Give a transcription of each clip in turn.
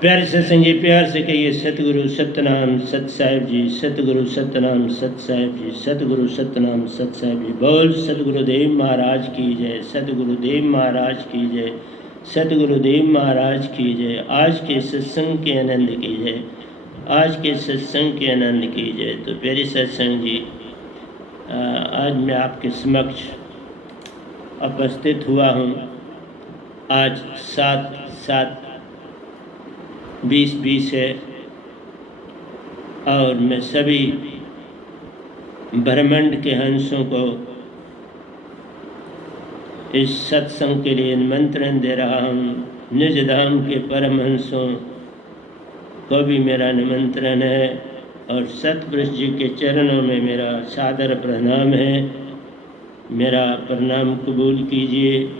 प्यारे सत्संग जी, प्यार से कहिए सतगुरु सतनाम सत साहिब जी, सतगुरु सतनाम सत साहिब जी, सतगुरु सतनाम सत साहिब जी। बोल सतगुरुदेव महाराज की जय, सतगुरुदेव महाराज की जय, सतगुरुदेव महाराज की जय। आज के सत्संग के आनंद की जय, आज के सत्संग के आनंद की जय। तो प्यारे सत्संग जी, आज मैं आपके समक्ष उपस्थित हुआ हूँ। आज 7/7/2020 है और मैं सभी ब्रह्मांड के हंसों को इस सत्संग के लिए निमंत्रण दे रहा हूँ। निज धाम के परमहंसों को भी मेरा निमंत्रण है और सतपुरुष जी के चरणों में मेरा सादर प्रणाम है। मेरा प्रणाम कबूल कीजिए।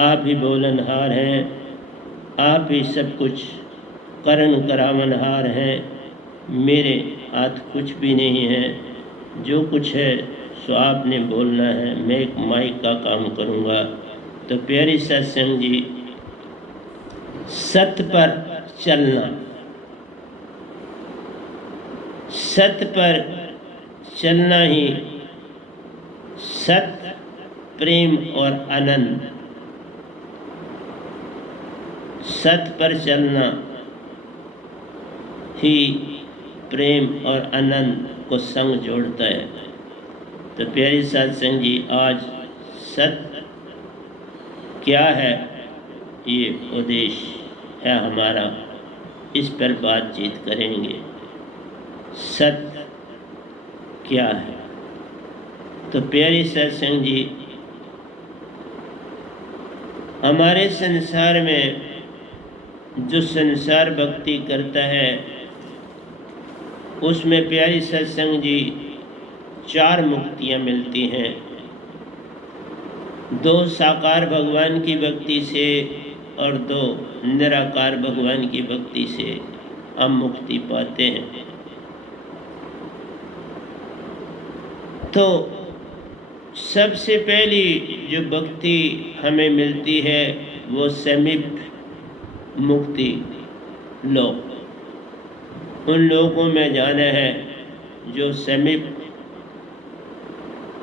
आप ही बोलनहार हैं, आप ही सब कुछ करण करावनहार हैं। मेरे हाथ कुछ भी नहीं है, जो कुछ है सो आपने बोलना है। मैं एक माइक का काम करूँगा। तो प्यारी सत्संग जी, सत्य पर चलना, सत्य पर चलना ही सत्य, प्रेम और आनंद। सत्य पर चलना ही प्रेम और आनंद को संग जोड़ता है। तो प्यारी सत्संग जी, आज सत्य क्या है ये उद्देश्य है हमारा, इस पर बातचीत करेंगे। सत्य क्या है? तो प्यारी सत्संग जी, हमारे संसार में जो संसार भक्ति करता है उसमें प्यारी सत्संग जी 4 मुक्तियाँ मिलती हैं। 2 साकार भगवान की भक्ति से और 2 निराकार भगवान की भक्ति से हम मुक्ति पाते हैं। तो सबसे पहली जो भक्ति हमें मिलती है वो समीप मुक्ति लोक। उन लोगों में जाना है जो समीप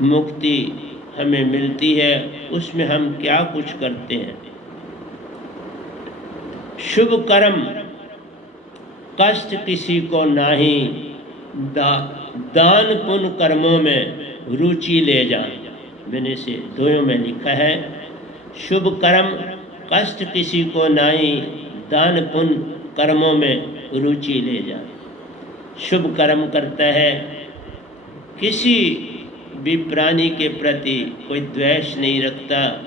मुक्ति हमें मिलती है। उसमें हम क्या कुछ करते हैं? शुभ कर्म कष्ट किसी को नाही, दान पुण्य कर्मों में रुचि ले जा। मैंने से दोनों में लिखा है, शुभ कर्म कष्ट किसी को नाही, दान पुण्य कर्मों में रुचि ले जा। शुभ कर्म करता है, किसी भी प्राणी के प्रति कोई द्वेष नहीं रखता।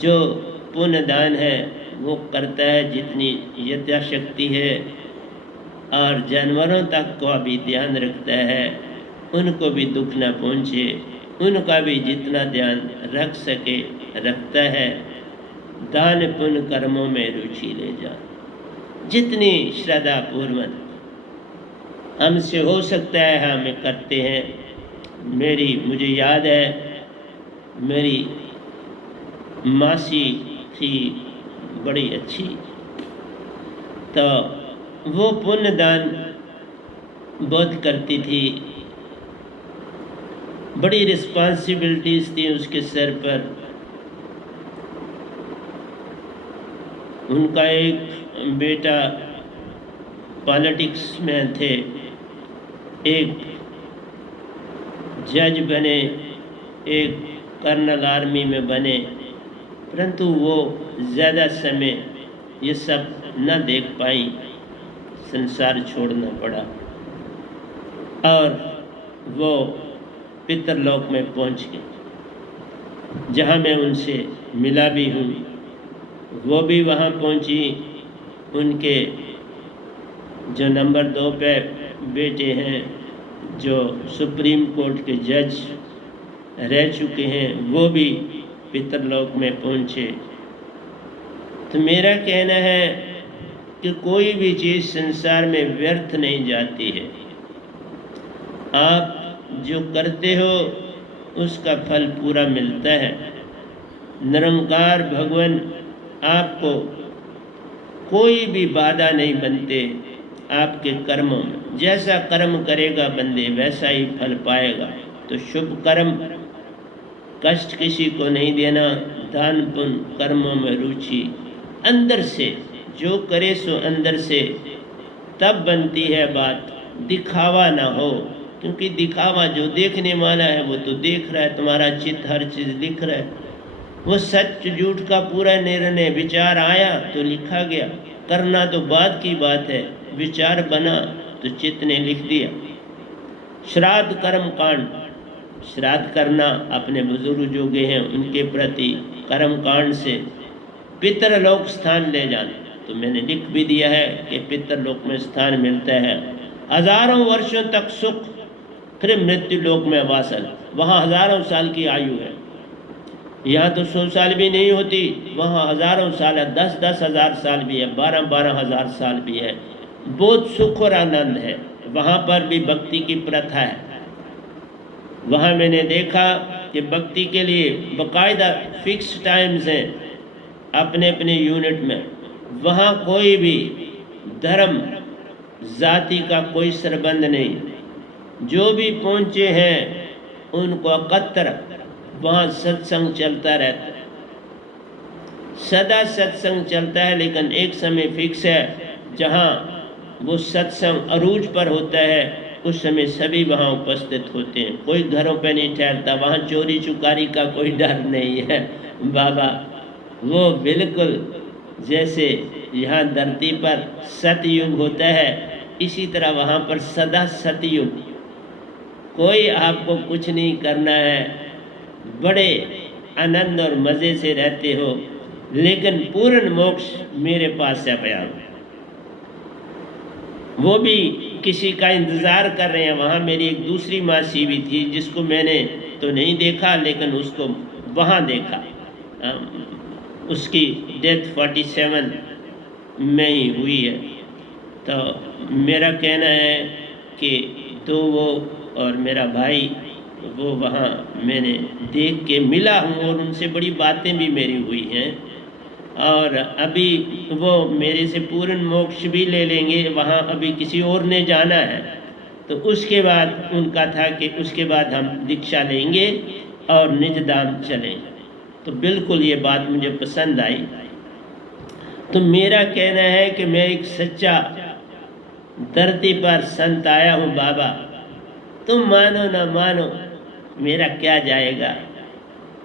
जो पुण्य दान है वो करता है जितनी यथाशक्ति है, और जानवरों तक का भी ध्यान रखता है, उनको भी दुख न पहुँचे, उनका भी जितना ध्यान रख सके रखता है। दान पुण्य कर्मों में रुचि ले जा। जितनी श्रद्धा पूर्वक हमसे हो सकता है हमें करते हैं। मुझे याद है, मेरी मासी थी बड़ी अच्छी, तो वो पुण्य दान बहुत करती थी। बड़ी रिस्पॉन्सिबिलिटीज थी उसके सर पर। उनका एक बेटा पॉलिटिक्स में थे, एक जज बने, एक कर्नल आर्मी में बने, परंतु वो ज़्यादा समय ये सब न देख पाई, संसार छोड़ना पड़ा और वो पितरलोक में पहुंच गए, जहां मैं उनसे मिला भी हूँ। वो भी वहां पहुंची। उनके जो नंबर 2 पे बेटे हैं, जो सुप्रीम कोर्ट के जज रह चुके हैं, वो भी पितरलोक में पहुंचे। तो मेरा कहना है कि कोई भी चीज़ संसार में व्यर्थ नहीं जाती है। आप जो करते हो उसका फल पूरा मिलता है। निरंकार भगवान आपको कोई भी बाधा नहीं बनते आपके कर्मों में। जैसा कर्म करेगा बंदे वैसा ही फल पाएगा। तो शुभ कर्म, कष्ट किसी को नहीं देना, दान पुण्य, कर्मों में रुचि, अंदर से जो करे सो अंदर से, तब बनती है बात। दिखावा ना हो, क्योंकि दिखावा जो देखने वाला है वो तो देख रहा है, तुम्हारा चित्त हर चीज़ दिख रहा है। वो सच झूठ का पूरा निर्णय विचार आया तो लिखा गया, करना तो बाद की बात है, विचार बना तो चित्त ने लिख दिया। श्राद्ध कर्म कांड, श्राद्ध करना अपने बुजुर्ग जो गए हैं उनके प्रति कर्म कांड से पितरलोक स्थान ले जाना। तो मैंने लिख भी दिया है कि पितरलोक में स्थान मिलता है, हजारों वर्षों तक सुख, फिर मृत्यु लोक में वासल, वहाँ हजारों साल की आयु है। यहाँ तो 100 साल भी नहीं होती, वहाँ हजारों साल है, 10-10 हजार साल भी है, 12-12 हजार साल भी है। बहुत सुख और आनंद है। वहाँ पर भी भक्ति की प्रथा है। वहाँ मैंने देखा कि भक्ति के लिए बाकायदा फिक्स टाइम्स हैं अपने अपने यूनिट में। वहाँ कोई भी धर्म जाति का कोई संबंध नहीं। जो भी पहुँचे हैं उनको अकत्र वहाँ सत्संग चलता रहता है, सदा सत्संग चलता है। लेकिन एक समय फिक्स है जहाँ वो सत्संग अरूज पर होता है, उस समय सभी वहाँ उपस्थित होते हैं। कोई घरों पे नहीं ठहरता, वहाँ चोरी चुकारी का कोई डर नहीं है। बाबा वो बिल्कुल जैसे यहाँ धरती पर सतयुग होता है, इसी तरह वहाँ पर सदा सतयुग। कोई आपको कुछ नहीं करना है, बड़े आनंद और मज़े से रहते हो, लेकिन पूर्ण मोक्ष मेरे पास है भैया। वो भी किसी का इंतज़ार कर रहे हैं। वहाँ मेरी एक दूसरी मासी भी थी जिसको मैंने तो नहीं देखा, लेकिन उसको वहाँ देखा। उसकी डेथ 47 में ही हुई है। तो मेरा कहना है कि तो वो और मेरा भाई वो वहाँ मैंने देख के मिला हूँ और उनसे बड़ी बातें भी मेरी हुई हैं। और अभी वो मेरे से पूर्ण मोक्ष भी ले लेंगे, वहाँ अभी किसी और ने जाना है। तो उसके बाद उनका था कि उसके बाद हम दीक्षा लेंगे और निज धाम चलेंगे। तो बिल्कुल ये बात मुझे पसंद आई। तो मेरा कहना है कि मैं एक सच्चा धरती पर संत आया हूँ बाबा, तुम मानो ना मानो मेरा क्या जाएगा,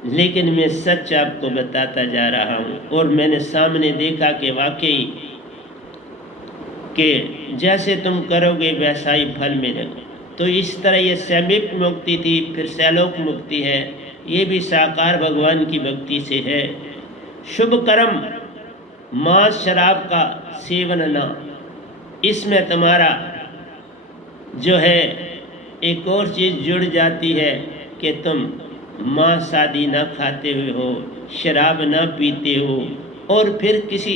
लेकिन मैं सच आपको बताता जा रहा हूँ। और मैंने सामने देखा कि वाकई कि जैसे तुम करोगे वैसा ही फल मिलेगा। तो इस तरह ये समीप मुक्ति थी, फिर सैलोक मुक्ति है, ये भी साकार भगवान की भक्ति से है। शुभ कर्म, मांस शराब का सेवन न, इसमें तुम्हारा जो है एक और चीज़ जुड़ जाती है कि तुम मांस आदि न खाते हुए हो, शराब न पीते हो, और फिर किसी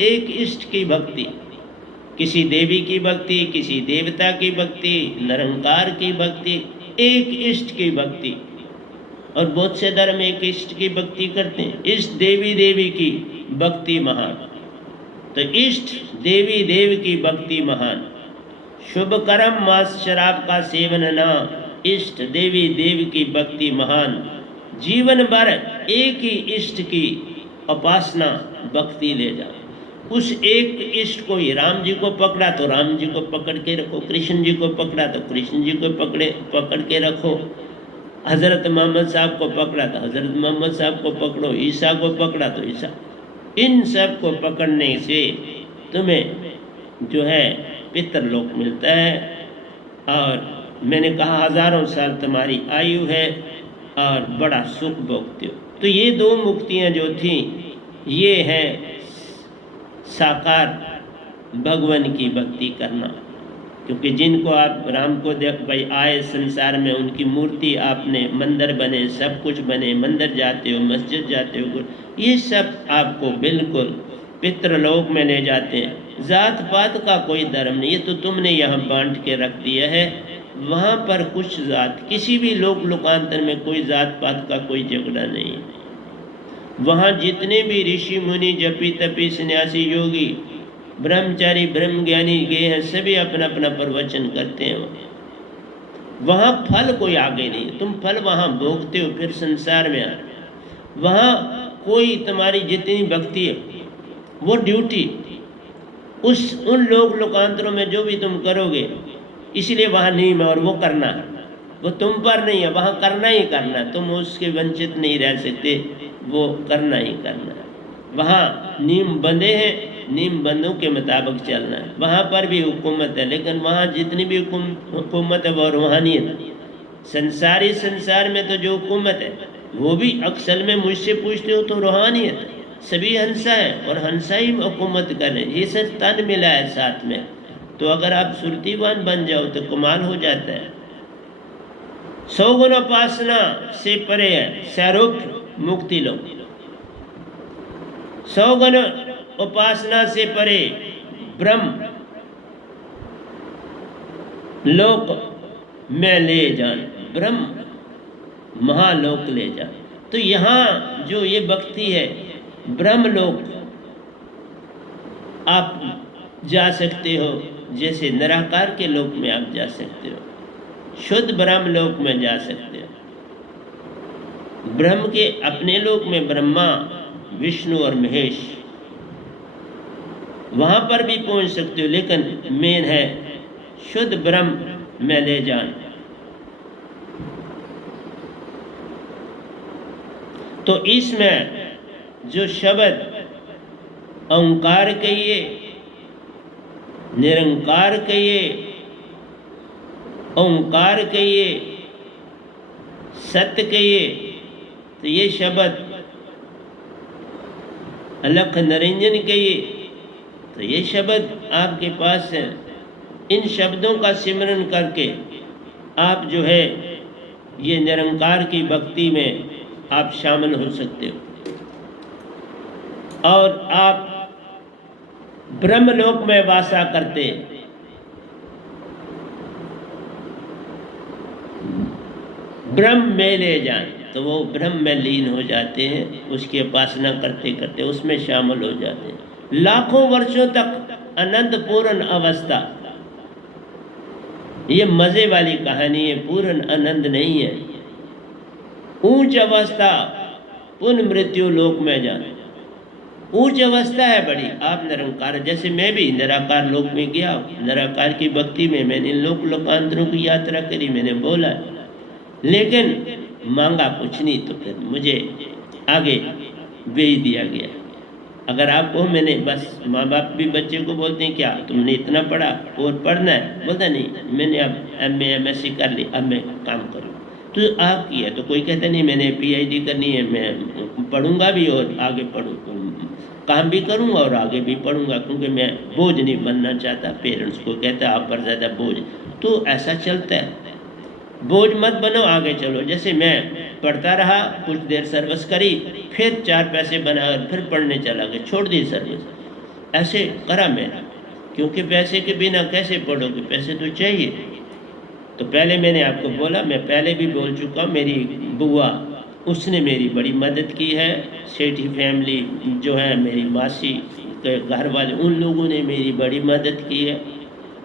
एक इष्ट की भक्ति, किसी देवी की भक्ति, किसी देवता की भक्ति, निरंकार की भक्ति, एक इष्ट की भक्ति। और बहुत से धर्म एक इष्ट की भक्ति करते हैं, इष्ट देवी की भक्ति महान। तो इष्ट देवी देव की भक्ति महान। शुभ कर्म, मांस शराब का सेवन न, इष्ट देवी देव की भक्ति महान। जीवन भर एक ही इष्ट की उपासना भक्ति ले जा। उस एक इष्ट को ही, राम जी को पकड़ा तो राम जी को पकड़ के रखो, कृष्ण जी को पकड़ा तो कृष्ण जी को पकड़ के रखो, हज़रत मोहम्मद साहब को पकड़ा तो हज़रत मोहम्मद साहब को पकड़ो, ईसा को पकड़ा तो ईसा। इन सब को पकड़ने से तुम्हें जो है पितरलोक मिलता है। और मैंने कहा हजारों साल तुम्हारी आयु है और बड़ा सुख भोगते हो। तो ये दो मुक्तियाँ जो थीं ये है साकार भगवान की भक्ति करना। क्योंकि जिनको आप राम को देख भाई आए संसार में, उनकी मूर्ति आपने, मंदिर बने, सब कुछ बने, मंदिर जाते हो, मस्जिद जाते हो, ये सब आपको बिल्कुल पितृलोक में ले जाते हैं। जात पात का कोई धर्म नहीं, ये तो तुमने यहाँ बांट के रख दिया है। वहाँ पर कुछ जात, किसी भी लोक लोकांतर में कोई जात पात का कोई झगड़ा नहीं है। वहाँ जितने भी ऋषि मुनि जपी तपी सन्यासी योगी ब्रह्मचारी ब्रह्मज्ञानी गए हैं, सभी अपना अपना प्रवचन करते हैं। वहाँ फल कोई आगे नहीं, तुम फल वहाँ भोगते हो, फिर संसार में आ। वहाँ कोई तुम्हारी जितनी भक्ति है वो ड्यूटी उन लोकांतरों में जो भी तुम करोगे, इसलिए वहाँ नियम है और वो करना है, वो तुम पर नहीं है, वहाँ करना ही करना, तुम उसके वंचित नहीं रह सकते, वो करना ही करना है। वहाँ नियम बंधे हैं, नियम बंधों के मुताबिक चलना है। वहाँ पर भी हुकूमत है, लेकिन वहाँ जितनी भी हुकूमत है वो रूहानियत। संसार में तो जो हुकूमत है वो भी अक्सर में मुझसे पूछते हो तो रूहानियत, सभी हंसा है और हंसा ही हुकूमत करें, ये सब तन मिला है साथ में। तो अगर आप सुरतीवान बन जाओ तो कमाल हो जाता है। 100 गुण उपासना से परे है सारूप्य मुक्ति लो। 100 गुण उपासना से परे ब्रह्म लोक में ले जान, ब्रह्म महालोक ले जान। तो यहाँ जो ये भक्ति है, ब्रह्मलोक आप जा सकते हो, जैसे निराकार के लोक में आप जा सकते हो, शुद्ध ब्रह्म लोक में जा सकते हो। ब्रह्म के अपने लोक में ब्रह्मा विष्णु और महेश, वहाँ पर भी पहुँच सकते हो, लेकिन मेन है शुद्ध ब्रह्म में ले जान। तो इसमें जो शब्द ओंकार कहिए, निरंकार कहिए, ओंकार कहिए, सत्य कहिए, तो ये शब्द अलख निरंजन कहिए, तो ये शब्द आपके पास हैं। इन शब्दों का सिमरन करके आप जो है ये निरंकार की भक्ति में आप शामिल हो सकते हो और आप ब्रह्मलोक में वासा करते, ब्रह्म में ले जाएं तो वो ब्रह्म में लीन हो जाते हैं, उसकी उपासना करते करते उसमें शामिल हो जाते हैं। लाखों वर्षों तक अनंत पूर्ण अवस्था, ये मजे वाली कहानी है, पूर्ण आनंद नहीं है। ऊंच अवस्था पुनः मृत्यु लोक में जाना, ऊंच अवस्था है बड़ी। आप निरंकार, जैसे मैं भी निराकार लोक में गया, निराकार की भक्ति में मैंने लोकांतरों की यात्रा करी, मैंने बोला, लेकिन मांगा कुछ नहीं, तो फिर मुझे आगे भेज दिया गया। अगर आपको मैंने बस, माँ बाप भी बच्चे को बोलते हैं क्या तुमने इतना पढ़ा और पढ़ना है, बोलता नहीं मैंने अब MA MSc कर ली, अब मैं काम करूँ। तो आप किया, तो कोई कहता नहीं मैंने PhD करनी है, मैं पढ़ूंगा भी और आगे काम भी करूंगा और आगे भी पढ़ूंगा, क्योंकि मैं बोझ नहीं बनना चाहता। पेरेंट्स को कहता है आप पर ज़्यादा बोझ, तो ऐसा चलता है। बोझ मत बनो, आगे चलो। जैसे मैं पढ़ता रहा, कुछ देर सर्विस करी, फिर 4 पैसे बनाकर फिर पढ़ने चला गया, छोड़ दी सर्विस। ऐसे करा मैंने, क्योंकि पैसे के बिना कैसे पढ़ोगे, पैसे तो चाहिए। तो पहले मैंने आपको बोला, मैं पहले भी बोल चुका, मेरी बुआ उसने मेरी बड़ी मदद की है। सेठी फैमिली जो है, मेरी मासी के घर वाले, उन लोगों ने मेरी बड़ी मदद की है।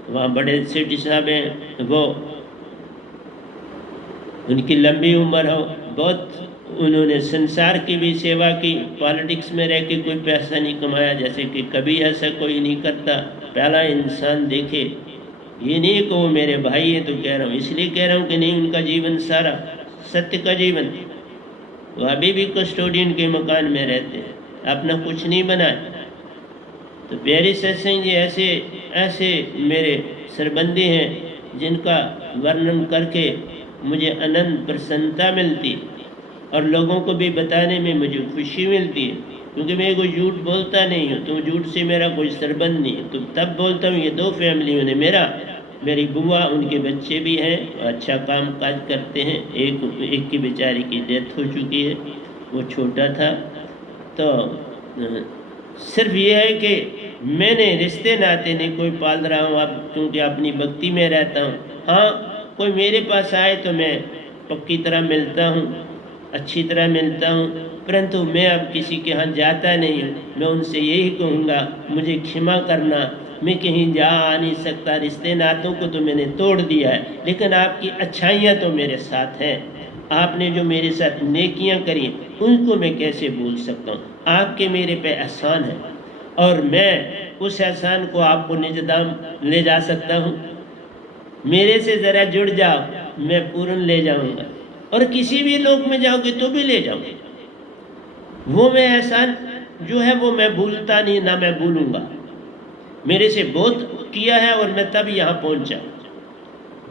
वहाँ बड़े सेठी साहब हैं, वो उनकी लंबी उम्र हो, बहुत उन्होंने संसार की भी सेवा की। पॉलिटिक्स में रह के कोई पैसा नहीं कमाया, जैसे कि कभी ऐसा कोई नहीं करता। पहला इंसान देखे, ये नहीं कि वो मेरे भाई हैं तो कह रहा हूँ, इसलिए कह रहा हूँ कि नहीं, उनका जीवन सारा सत्य का जीवन। वो अभी भी कस्टोडियन के मकान में रहते हैं, अपना कुछ नहीं बनाया। तो प्यारे सत्संग जी, ऐसे ऐसे मेरे सरबंदी हैं जिनका वर्णन करके मुझे अनंत प्रसन्नता मिलती और लोगों को भी बताने में मुझे खुशी मिलती है, क्योंकि मैं कोई झूठ बोलता नहीं हूँ। तो झूठ से मेरा कोई संबंध नहीं है। तो तब बोलता हूँ, ये 2 फैमिलियों ने, मेरी बुआ, उनके बच्चे भी हैं, अच्छा काम काज करते हैं। एक की बेचारी की डेथ हो चुकी है, वो छोटा था। तो सिर्फ ये है कि मैंने रिश्ते नाते नहीं कोई पाल रहा हूँ, अब क्योंकि अपनी भक्ति में रहता हूँ। हाँ, कोई मेरे पास आए तो मैं पक्की तरह मिलता हूँ, अच्छी तरह मिलता हूँ। परंतु मैं अब किसी के यहाँ जाता नहीं हूँ। मैं उनसे यही कहूँगा, मुझे क्षमा करना, मैं कहीं जा आ नहीं सकता, रिश्ते नातों को तो मैंने तोड़ दिया है, लेकिन आपकी अच्छाइयाँ तो मेरे साथ हैं। आपने जो मेरे साथ नेकियां करी उनको मैं कैसे भूल सकता हूँ। आपके मेरे पे एहसान है और मैं उस एहसान को आपको निजदाम ले जा सकता हूँ। मेरे से ज़रा जुड़ जाओ, मैं पूर्ण ले जाऊँगा, और किसी भी लोक में जाओगे तो भी ले जाऊँगा। वो मैं एहसान जो है वो मैं भूलता नहीं, ना मैं भूलूँगा। मेरे से बहुत किया है और मैं तब यहाँ पहुँचा।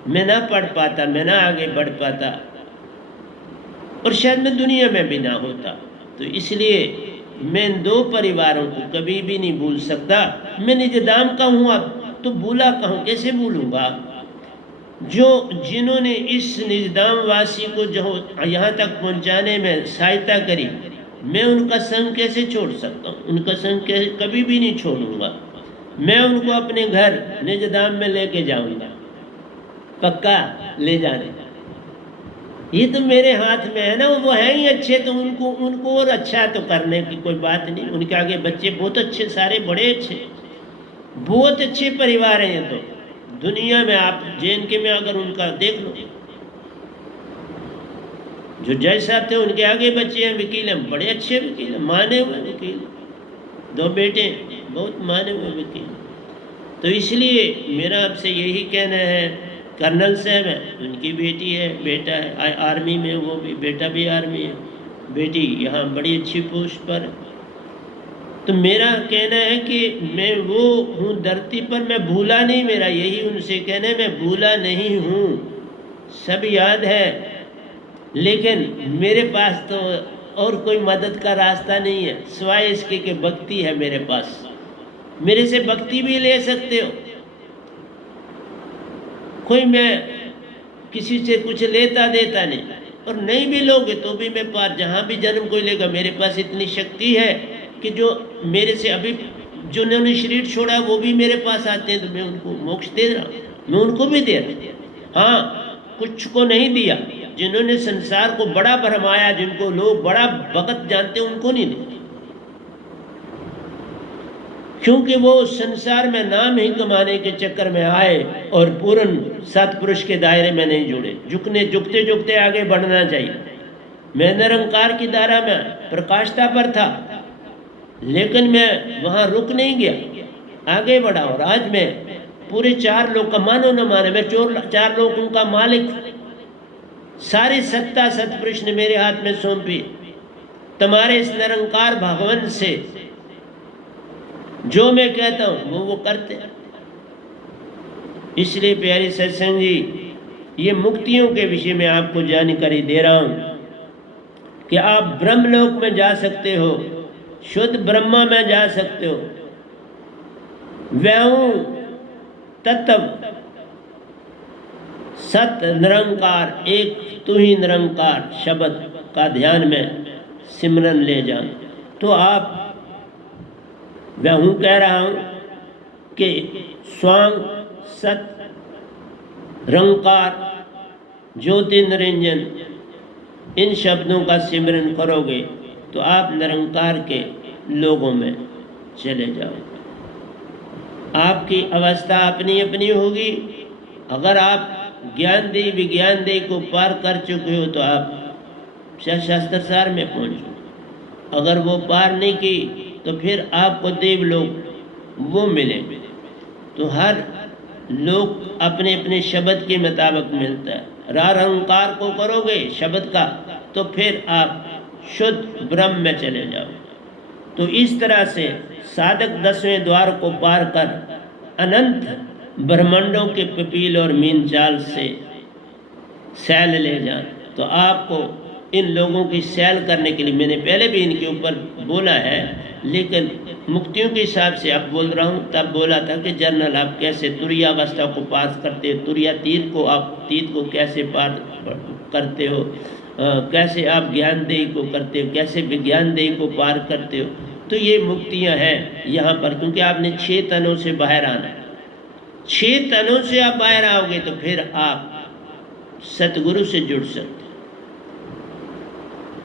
मैं ना पढ़ पाता, मैं ना आगे बढ़ पाता, और शायद मैं दुनिया में भी ना होता। तो इसलिए मैं इन दो परिवारों को कभी भी नहीं भूल सकता। मैं निजदाम का हूँ, अब तो भूला कहूँ, कैसे भूलूँगा। जो जिन्होंने इस निजदाम वासी को जो यहाँ तक पहुँचाने में सहायता करी, मैं उनका संग कैसे छोड़ सकता हूँ। उनका संग कभी भी नहीं छोड़ूंगा। मैं उनको अपने घर निजदाम में लेके जाऊंगा, पक्का ले जाने। ये तो मेरे हाथ में है ना। वो हैं ही अच्छे, तो उनको और अच्छा तो करने की कोई बात नहीं। उनके आगे बच्चे बहुत अच्छे, सारे बड़े अच्छे, बहुत अच्छे परिवार हैं। ये तो दुनिया में आप JNK में अगर उनका देख लो, जो जज साहब थे उनके आगे बच्चे हैं, वकील हैं, बड़े अच्छे वकील हैं, माने हुए वकील, 2 बेटे, बहुत माने हुए वकील। तो इसलिए मेरा आपसे यही कहना है, कर्नल साहब हैं, उनकी बेटी है, बेटा है आर्मी में, वो भी बेटा भी आर्मी है, बेटी यहाँ बड़ी अच्छी पोस्ट पर है। तो मेरा कहना है कि मैं वो हूँ धरती पर, मैं भूला नहीं। मेरा यही उनसे कहना है, मैं भूला नहीं हूँ, सब याद है, लेकिन मेरे पास तो और कोई मदद का रास्ता नहीं है सिवाय इसके कि भक्ति है मेरे पास। मेरे से भक्ति भी ले सकते हो। कोई मैं किसी से कुछ लेता देता नहीं, और नहीं भी लोगे तो भी मैं पार, जहाँ भी जन्म कोई लेगा, मेरे पास इतनी शक्ति है कि जो मेरे से अभी जिन्होंने शरीर छोड़ा वो भी मेरे पास आते हैं, तो मैं उनको मोक्ष दे रहा हूँ, मैं उनको भी दे रहा हूँ। हाँ, कुछ को नहीं दिया, जिन्होंने संसार को बड़ा भरमाया, जिनको लोग बड़ा भगत जानते हैं, उनको नहीं दिया, क्योंकि वो संसार में नाम ही कमाने के चक्कर में आए और पूर्ण सतपुरुष के दायरे में नहीं जुड़े। झुकते झुकते आगे बढ़ना चाहिए। मैं निरंकार की धारा में प्रकाशता पर था, लेकिन मैं वहाँ रुक नहीं गया, आगे बढ़ा। और आज मैं पूरे 4 लोग का, मानो न माने, मैं 4 लोगों का मालिक। सारी सत्ता सतपुरुष ने मेरे हाथ में सौंपी। तुम्हारे इस निरंकार भगवान से जो मैं कहता हूँ वो करते। इसलिए प्यारे सत्संग जी, ये मुक्तियों के विषय में आपको जानकारी दे रहा हूँ कि आप ब्रह्मलोक में जा सकते हो, शुद्ध ब्रह्मा में जा सकते हो। वह तत्व सत निरंकार, एक तू ही निरंकार शब्द का ध्यान में सिमरन ले जाओ तो आप, मैं हूँ कह रहा हूँ कि स्वांग सत रंकार ज्योति निरंजन, इन शब्दों का सिमरन करोगे तो आप निरंकार के लोगों में चले जाओ। आपकी अवस्था अपनी अपनी होगी। अगर आप ज्ञान देही विज्ञान देही को पार कर चुके हो तो आप शास्त्रसार में पहुँचो। अगर वो पार नहीं की तो फिर आपको देवलोक वो मिले। तो हर लोग अपने अपने शब्द के मुताबिक मिलता है। रारंकार को करोगे शब्द का तो फिर आप शुद्ध ब्रह्म में चले जाओ। तो इस तरह से साधक 10वें द्वार को पार कर अनंत ब्रह्मांडों के पिपील और मीन जाल से सैल ले जाए। तो आपको इन लोगों की सैल करने के लिए, मैंने पहले भी इनके ऊपर बोला है, लेकिन मुक्तियों के हिसाब से अब बोल रहा हूँ। तब बोला था कि जर्नल आप कैसे तुरीयावस्था को पार करते हो, तुरीया तीत को आप तीत को कैसे पार करते हो, कैसे आप ज्ञान देही को करते हो, कैसे विज्ञान देही को पार करते हो। तो ये मुक्तियाँ हैं यहाँ पर, क्योंकि आपने 6 तनों से बाहर आना है। 6 तनों से आप बाहर आओगे तो फिर आप सतगुरु से जुड़ सकते।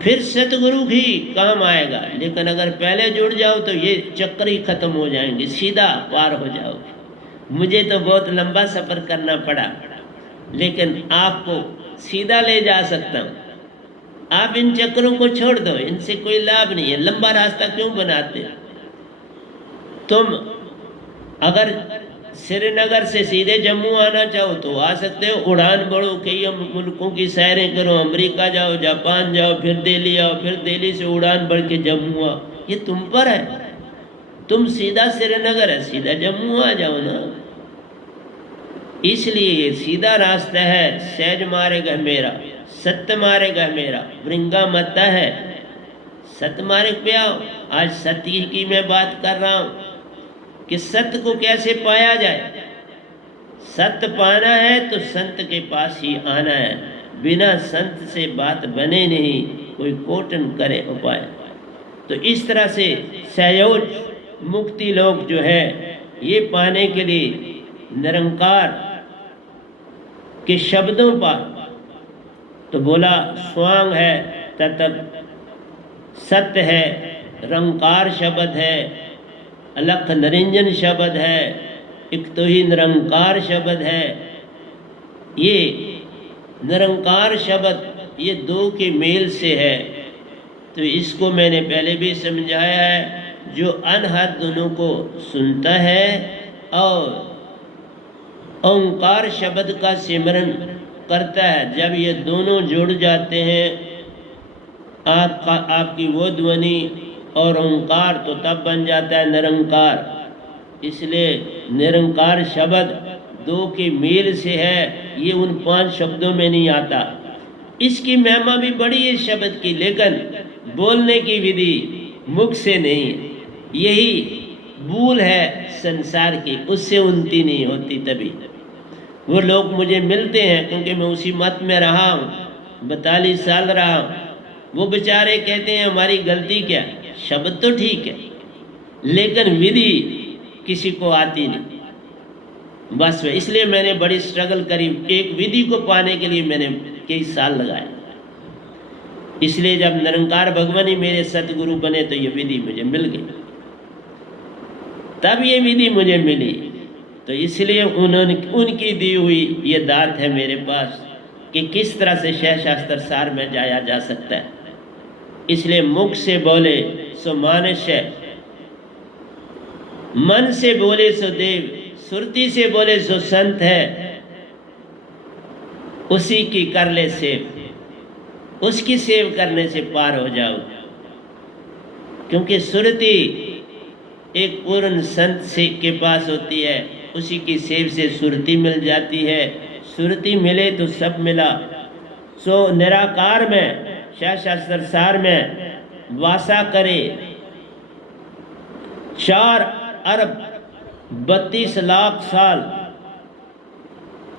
फिर सतगुरु ही काम आएगा। लेकिन अगर पहले जुड़ जाओ तो ये चक्कर ही खत्म हो जाएंगे, सीधा पार हो जाओगे। मुझे तो बहुत लंबा सफ़र करना पड़ा, लेकिन आपको सीधा ले जा सकता हूँ। आप इन चक्करों को छोड़ दो, इनसे कोई लाभ नहीं है। लंबा रास्ता क्यों बनाते हो? तुम अगर श्रीनगर से सीधे जम्मू आना चाहो तो आ सकते हो, उड़ान भरो, कई मुल्कों की सैरें करो, अमेरिका जाओ, जापान जाओ, फिर दिल्ली आओ, फिर दिल्ली से उड़ान भर के जम्मू आओ। ये तुम पर है। तुम सीधा श्रीनगर है, सीधा जम्मू आ जाओ ना। इसलिए ये सीधा रास्ता है। सहज मार्ग है मेरा, सत्य मार्ग है मेरा, वृंगा मत है। सत्य मार्ग पे आओ। आज सत्य की मैं बात कर रहा हूँ कि सत्य को कैसे पाया जाए। सत्य पाना है तो संत के पास ही आना है। बिना संत से बात बने नहीं, कोई कोटन करे उपाय। तो इस तरह से सहयोग मुक्ति लोग जो है ये पाने के लिए निरंकार के शब्दों पर तो बोला स्वांग है, तत्व सत्य है, रंकार शब्द है, अलख निरंजन शब्द है, एक तो ही निरंकार शब्द है। ये निरंकार शब्द ये दो के मेल से है। तो इसको मैंने पहले भी समझाया है। जो अनहद दोनों को सुनता है और ओंकार शब्द का सिमरन करता है, जब ये दोनों जुड़ जाते हैं आपकी वो ध्वनि और ओंकार, तो तब बन जाता है निरंकार। इसलिए निरंकार शब्द दो के मेल से है, ये उन 5 शब्दों में नहीं आता। इसकी महिमा भी बड़ी है शब्द की, लेकिन बोलने की विधि मुख से नहीं। यही भूल है संसार की, उससे उन्नति नहीं होती। तभी वो लोग मुझे मिलते हैं, क्योंकि मैं उसी मत में रहा हूँ, 42 साल रहा हूँ। वो बेचारे कहते हैं हमारी गलती क्या, शब्द तो ठीक है लेकिन विधि किसी को आती नहीं। बस इसलिए मैंने बड़ी स्ट्रगल करी। एक विधि को पाने के लिए मैंने कई साल लगाए। इसलिए जब निरंकार भगवान ही मेरे सतगुरु बने तो ये विधि मुझे मिल गई। तब ये विधि मुझे मिली। तो इसलिए उनकी दी हुई ये दात है मेरे पास कि किस तरह से शह शास्त्र सार में जाया जा सकता है। इसलिए मुख से बोले सो मानस है, मन से बोले सो देव, सुरती से बोले सो संत है। उसी की कर ले सेव, उसकी सेव करने से पार हो जाओ। क्योंकि सुरती एक पूर्ण संत से के पास होती है, उसी की सेव से सुरती मिल जाती है। सुरती मिले तो सब मिला। सो निराकार में शास्त्र सार में वासा करे 4 अरब 32 लाख साल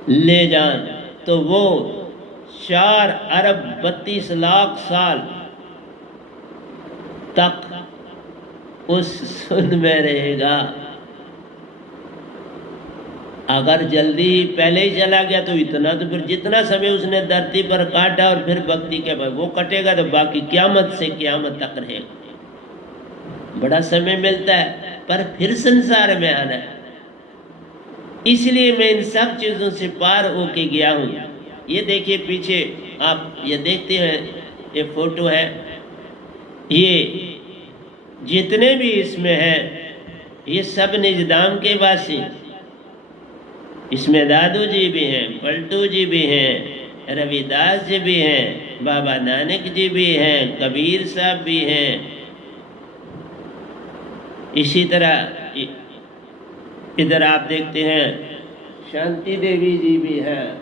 ले जान, तो वो 4 अरब 32 लाख साल तक उस सुध में रहेगा। अगर जल्दी पहले ही चला गया तो इतना, तो फिर जितना समय उसने धरती पर काटा और फिर भक्ति के बाद वो कटेगा, तो बाकी क़यामत से क़यामत तक रहेगा। बड़ा समय मिलता है, पर फिर संसार में आना है। इसलिए मैं इन सब चीज़ों से पार होके गया हूँ। ये देखिए पीछे आप ये देखते हैं, ये फोटो है। ये जितने भी इसमें हैं ये सब निजधाम के वासी। इसमें दादू जी भी हैं, पलटू जी भी हैं, रविदास जी भी हैं, बाबा नानक जी भी हैं, कबीर साहब भी हैं। इसी तरह इधर आप देखते हैं शांति देवी जी भी हैं,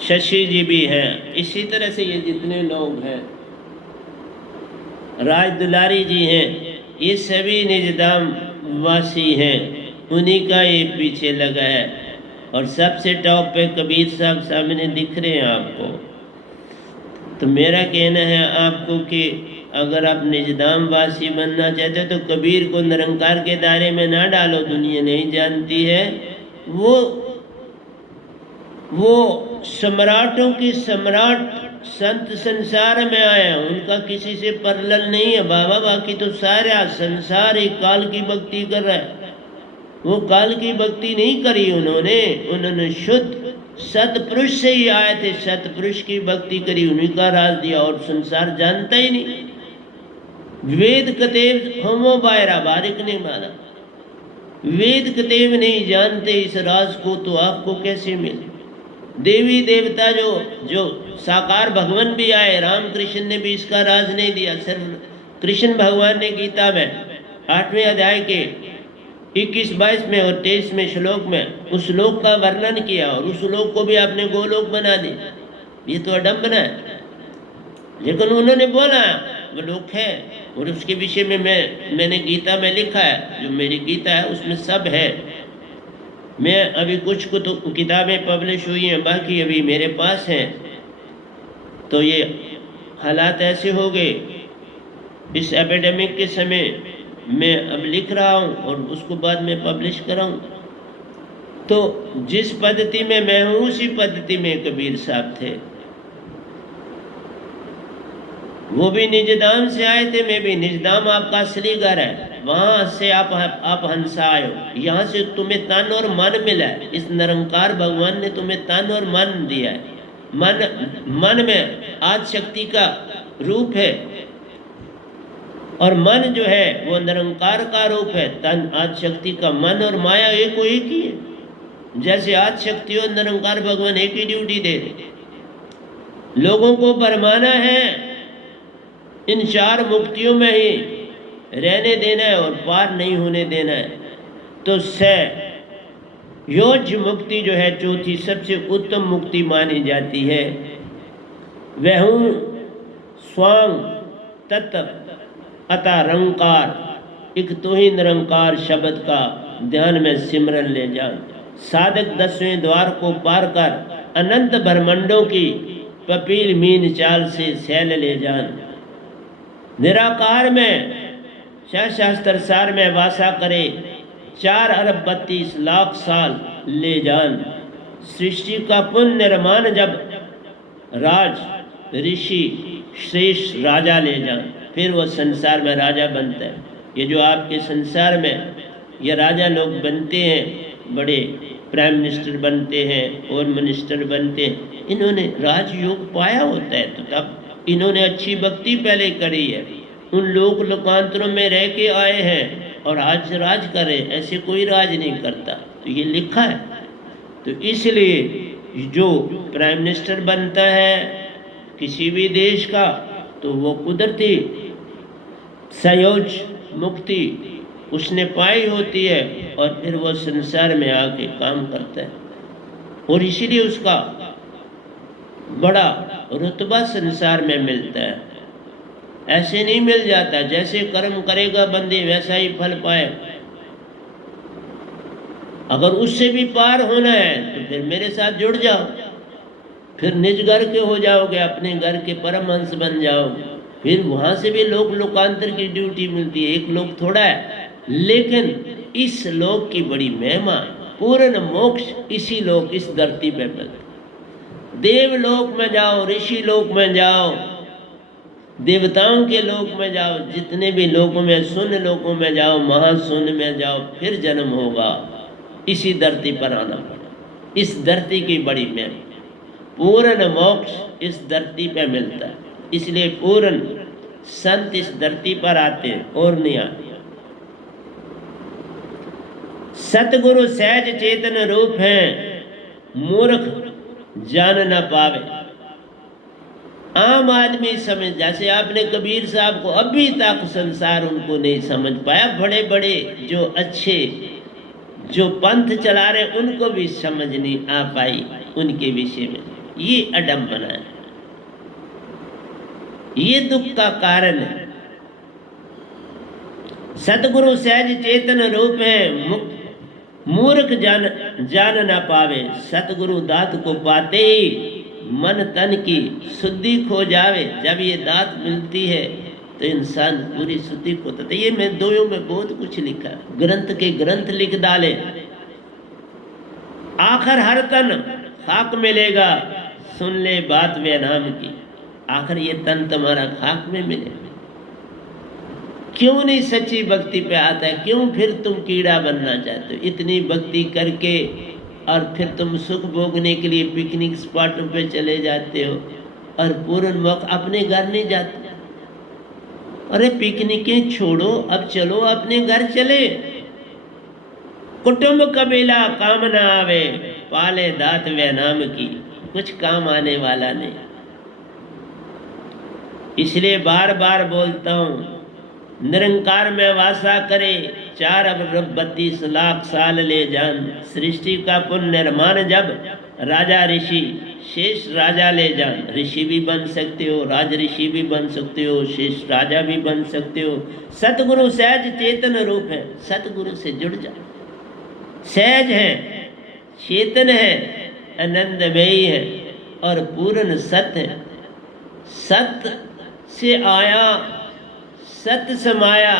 शशि जी भी हैं। इसी तरह से ये जितने लोग हैं, राज दुलारी जी हैं, ये सभी निजधाम वासी हैं। उन्हीं का ये पीछे लगा है। और सबसे टॉप पे कबीर साहब सामने दिख रहे हैं आपको। तो मेरा कहना है आपको कि अगर आप निजधाम वासी बनना चाहते हो तो कबीर को निरंकार के दायरे में ना डालो, दुनिया नहीं जानती है। वो सम्राटों की सम्राट संत संसार में आए हैं, उनका किसी से परलल नहीं है बाबा। बाकी तो सारा संसार ही काल की भक्ति कर रहा है। वो काल की भक्ति नहीं करी उन्होंने शुद्ध सतपुरुष से ही आए थे, सतपुरुष की भक्ति करी, उन्हीं का राज दिया। और संसार जानता ही नहीं। वेद कतेव होमो बायरा बारिक ने माना, वेद कतेव नहीं जानते इस राज को, तो आपको कैसे मिले? देवी देवता जो साकार भगवान भी आए, राम कृष्ण ने भी इसका राज नहीं दिया। सिर्फ कृष्ण भगवान ने गीता में 8वें अध्याय के 21, 22 में और 23वें श्लोक में उस लोक का वर्णन किया, और उस लोक को भी आपने गोलोक बना दी। ये तो अडम्बना है। लेकिन उन्होंने बोला वो लोक है, और उसके विषय में मैंने गीता में लिखा है, जो मेरी गीता है उसमें सब है। मैं अभी कुछ तो किताबें पब्लिश हुई हैं, बाकी अभी मेरे पास हैं। तो ये हालात ऐसे हो गए इस एपिडेमिक के समय, मैं अब लिख रहा हूँ और उसको बाद में पब्लिश कराऊँ। तो जिस पद्धति में मैं हूँ उसी पद्धति में कबीर साहब थे। वो भी निजधाम से आए थे, मैं भी। निजधाम आपका असली घर है, वहाँ से आप हंसा आए हो। यहाँ से तुम्हें तन और मन मिला है। इस निरंकार भगवान ने तुम्हें तन और मन दिया है। मन में आज शक्ति का रूप है, और मन जो है वो निरंकार का रूप है। तन आज शक्ति का, मन और माया एक ही है। जैसे आज शक्ति और निरंकार भगवान एक ही ड्यूटी दे रहे। लोगों को भरमाना है, इन 4 मुक्तियों में ही रहने देना है और पार नहीं होने देना है। तो योज मुक्ति जो है चौथी सबसे उत्तम मुक्ति मानी जाती है। वह हूँ स्वांग तत्व अता रंकार, एक तो ही निरंकार शब्द का ध्यान में सिमरन ले जान। साधक 10वें द्वार को पार कर अनंत ब्रह्मंडों की पपील मीन चाल से सैल ले जान। निराकार में सहस्त्र सार में वासा करे, 4 अरब 32 लाख साल ले जान। सृष्टि का पुण्य निर्माण जब राज ऋषि श्रेष्ठ राजा ले जान, फिर वो संसार में राजा बनता है। ये जो आपके संसार में ये राजा लोग बनते हैं, बड़े प्राइम मिनिस्टर बनते हैं और मिनिस्टर बनते हैं, इन्होंने राजयोग पाया होता है। तो तब इन्होंने अच्छी भक्ति पहले करी है, उन लोक लोकांतरों में रह के आए हैं और आज राज करे। ऐसे कोई राज नहीं करता, तो ये लिखा है। तो इसलिए जो प्राइम मिनिस्टर बनता है किसी भी देश का, तो वो कुदरती संयोज मुक्ति उसने पाई होती है, और फिर वो संसार में आके काम करता है। और इसीलिए उसका बड़ा रुतबा संसार में मिलता है। ऐसे नहीं मिल जाता, जैसे कर्म करेगा बंदे वैसा ही फल पाए। अगर उससे भी पार होना है तो फिर मेरे साथ जुड़ जाओ, फिर निज घर के हो जाओगे, अपने घर के परमहंस बन जाओगे। फिर वहां से भी लोक लोकांतर की ड्यूटी मिलती है। एक लोक थोड़ा है, लेकिन इस लोक की बड़ी महिमा, पूर्ण मोक्ष इसी लोक, इस धरती पे मिलता। देवलोक में जाओ, ऋषि लोक में जाओ, देवताओं के लोक में जाओ, जितने भी लोकों में, शून्य लोकों में जाओ, महाशून्य में जाओ, फिर जन्म होगा। इसी धरती पर आना पड़ा। इस धरती की बड़ी महिमा, पूर्ण मोक्ष इस धरती पे मिलता है। इसलिए पूर्ण संत इस धरती पर आते हैं और नहीं आते। सतगुरु सहज चेतन रूप हैं, मूर्ख जान न पावे। आम आदमी समझ, जैसे आपने कबीर साहब को अभी तक संसार उनको नहीं समझ पाया। बड़े बड़े जो अच्छे जो पंथ चला रहे उनको भी समझ नहीं आ पाई उनके विषय में। ये अडम्बना है, ये दुख का कारण है। सतगुरु सहज चेतन रूप है, मूर्ख जान ना पावे। सतगुरु दात को पाते ही मन तन की शुद्धि खो जावे। जब ये दात मिलती है तो इंसान पूरी शुद्धि खोता है। ये मैं दोयों में बहुत कुछ लिखा, ग्रंथ के ग्रंथ लिख डाले। आखिर हर तन खाक मिलेगा, सुन ले बात वे नाम की। आखिर ये तन तुम्हारा खाक में मिले। क्यों नहीं सच्ची भक्ति पे आता है? क्यों फिर तुम कीड़ा बनना चाहते हो? इतनी भक्ति करके और फिर तुम सुख भोगने के लिए पिकनिक स्पॉटों पे चले जाते हो और पूर्ण वक्त अपने घर नहीं जाते। अरे पिकनिकें छोड़ो, अब चलो अपने घर चले। कुटुंब कबीला काम ना आवे, पाले दात वे नाम की, कुछ काम आने वाला नहीं। इसलिए बार बार बोलता हूँ, निरंकार में वासा करे, 4 अरब 32 लाख साल ले जान। सृष्टि का पुनर्निर्माण जब राजा ऋषि शेष राजा ले जान। ऋषि भी बन सकते हो, राज ऋषि भी बन सकते हो, शेष राजा भी बन सकते हो। सतगुरु सहज चेतन रूप है, सतगुरु से जुड़ जाओ। सहज है, चेतन है, आनंदमयी है और पूर्ण सत्य है। सत्य से आया, सत्य समाया,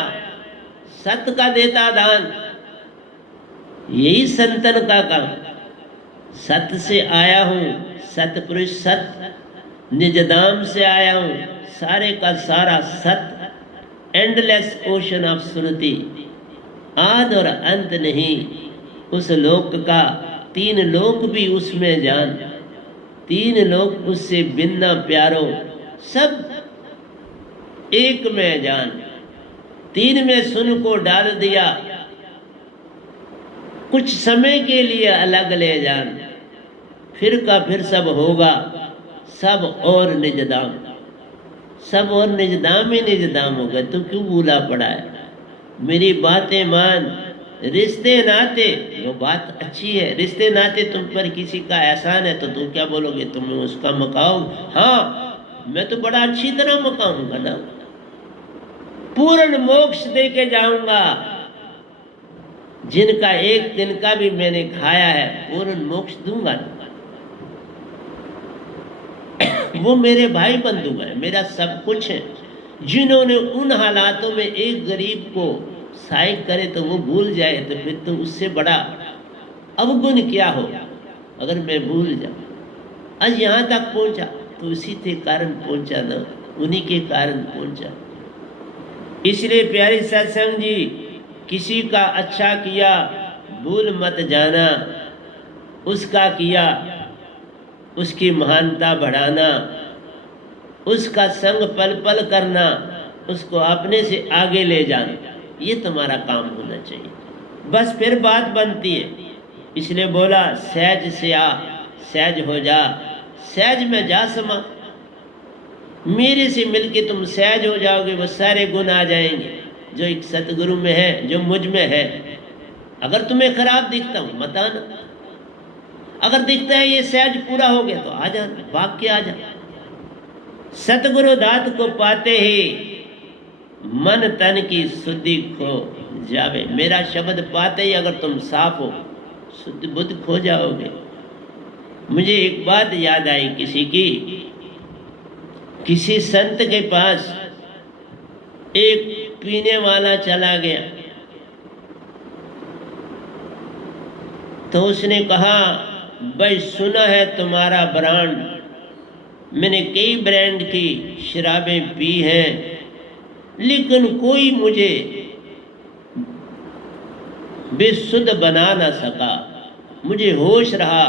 सत्य का देता दान, यही संतन का काम। सत्य से आया हूँ, सतपुरुष सत्य, निज धाम से आया हूँ, सारे का सारा सत्य, एंडलेस ओशन ऑफ श्रुति, आद और अंत नहीं उस लोक का। 3 लोक भी उसमें जान, 3 लोक उससे भिन्न प्यारो, सब एक में जान। 3 में सुन को डाल दिया, कुछ समय के लिए अलग ले जान। फिर का फिर सब होगा, सब और निज दाम। सब और निज दाम ही निज दाम होगा। तू क्यों भूला पड़ा है? मेरी बातें मान। रिश्ते नाते, वो बात अच्छी है, रिश्ते नाते तुम पर किसी का एहसान है तो तुम क्या बोलोगे? तुम उसका मकाओ? हाँ, मैं तो बड़ा अच्छी तरह मकाऊंगा ना, पूर्ण मोक्ष दे के जाऊंगा। जिनका एक दिन का भी मैंने खाया है, पूर्ण मोक्ष दूंगा। वो मेरे भाई बंधु हैं, मेरा सब कुछ है। जिन्होंने उन हालातों में एक गरीब को सहायता करे तो वो भूल जाए, तो फिर तो उससे बड़ा अवगुण क्या हो अगर मैं भूल जाऊं। आज यहाँ तक पहुंचा तो उसी के कारण पहुंचा ना, उन्हीं के कारण पहुंचा। इसलिए प्यारी सत्संग जी, किसी का अच्छा किया भूल मत जाना, उसका किया उसकी महानता बढ़ाना, उसका संग पल पल करना, उसको अपने से आगे ले जाना, ये तुम्हारा काम होना चाहिए। बस फिर बात बनती है। इसलिए बोला सहज से आ, सहज हो जा, सहज में जा समा। मेरे से मिलके तुम सहज हो जाओगे, वो सारे गुण आ जाएंगे जो एक सतगुरु में है, जो मुझ में है। अगर तुम्हें खराब दिखता हूँ मत आना, अगर दिखता है ये सहज पूरा हो गया तो आ जाना, भाग के आ जा। सतगुरु दात को पाते ही मन तन की शुद्धि खो जावे। मेरा शब्द पाते ही अगर तुम साफ हो, शुद्ध बुद्ध खो जाओगे। मुझे एक बात याद आई किसी की, किसी संत के पास एक पीने वाला चला गया तो उसने कहा, भाई सुना है तुम्हारा ब्रांड, मैंने कई ब्रांड की शराबें पी हैं लेकिन कोई मुझे बेसुध बना ना सका, मुझे होश रहा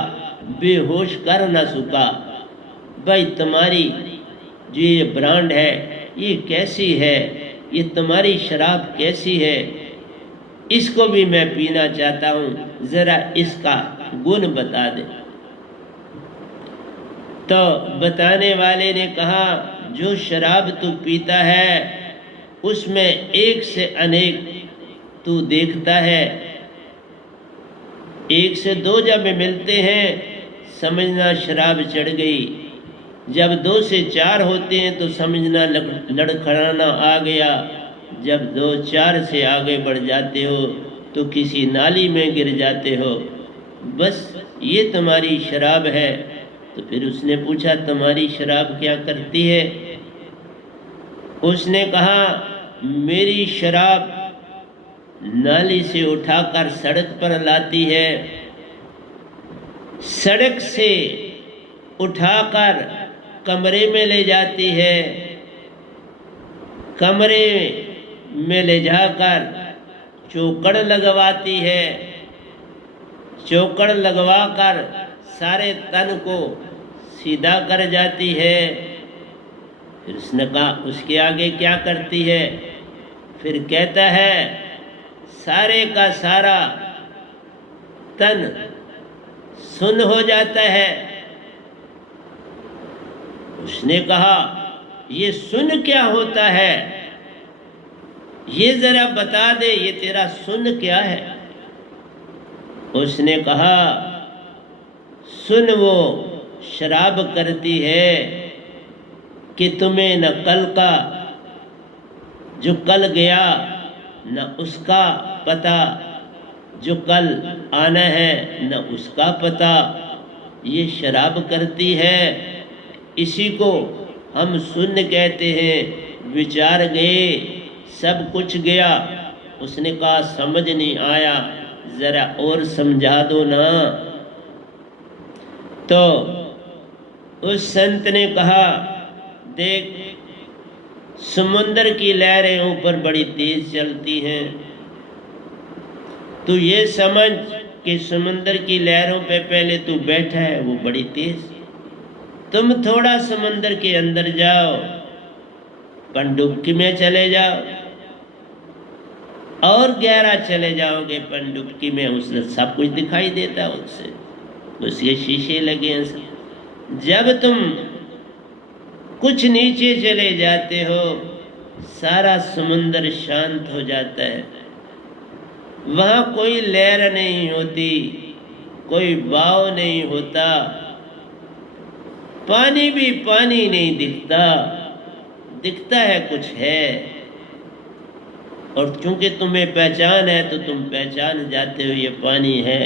बेहोश कर ना सका। भाई तुम्हारी जो ये ब्रांड है ये कैसी है, ये तुम्हारी शराब कैसी है, इसको भी मैं पीना चाहता हूँ, ज़रा इसका गुण बता दे। तो बताने वाले ने कहा, जो शराब तू पीता है उसमें एक से अनेक तू देखता है। 1 से 2 जब मिलते हैं समझना शराब चढ़ गई, जब 2 से 4 होते हैं तो समझना लड़खड़ाना आ गया, जब 2-4 से आगे बढ़ जाते हो तो किसी नाली में गिर जाते हो। बस ये तुम्हारी शराब है। तो फिर उसने पूछा, तुम्हारी शराब क्या करती है? उसने कहा, मेरी शराब नाली से उठाकर सड़क पर लाती है, सड़क से उठाकर कमरे में ले जाती है, कमरे में ले जाकर चौकड़ लगवाती है, चौकड़ लगवाकर सारे तन को सीधा कर जाती है। फिर उसने कहा उसके आगे क्या करती है? फिर कहता है सारे का सारा तन सुन्न हो जाता है। उसने कहा ये सुन्न क्या होता है, ये जरा बता दे, ये तेरा सुन्न क्या है? उसने कहा सुन वो शराब करती है कि तुम्हें न कल का जो कल गया न उसका पता, जो कल आना है न उसका पता, ये शराब करती है। इसी को हम शून्य कहते हैं। विचार गए, सब कुछ गया। उसने कहा समझ नहीं आया, ज़रा और समझा दो ना। तो उस संत ने कहा देख, समुंदर की लहरें ऊपर बड़ी तेज चलती हैं, तू ये समझ कि समुंदर की लहरों पे पहले तू बैठा है, वो बड़ी तेज। तुम थोड़ा समुंदर के अंदर जाओ, पनडुब्बी में चले जाओ और गहरा चले जाओगे पनडुब्बी में, उसने सब कुछ दिखाई देता, उसके शीशे लगे हैं सब। जब तुम कुछ नीचे चले जाते हो, सारा समुंदर शांत हो जाता है। वहाँ कोई लहर नहीं होती, कोई भाव नहीं होता, पानी भी पानी नहीं दिखता, दिखता है कुछ है। और चूंकि तुम्हें पहचान है तो तुम पहचान जाते हो ये पानी है।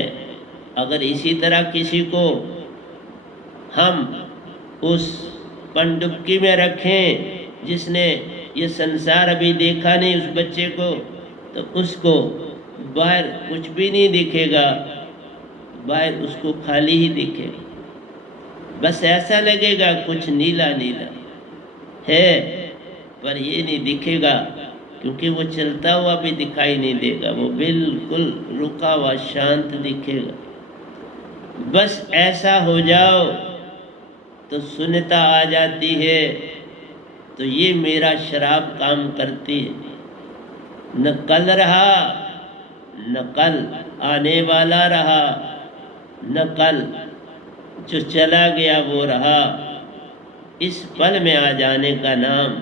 अगर इसी तरह किसी को हम उस पनडुब्बी में रखें जिसने ये संसार अभी देखा नहीं, उस बच्चे को, तो उसको बाहर कुछ भी नहीं दिखेगा, बाहर उसको खाली ही दिखेगा। बस ऐसा लगेगा कुछ नीला नीला है, पर ये नहीं दिखेगा, क्योंकि वो चलता हुआ भी दिखाई नहीं देगा, वो बिल्कुल रुका हुआ शांत दिखेगा। बस ऐसा हो जाओ तो शून्यता आ जाती है। तो ये मेरा शराब काम करती है। न कल रहा, न कल आने वाला रहा, न कल जो चला गया वो रहा। इस पल में आ जाने का नाम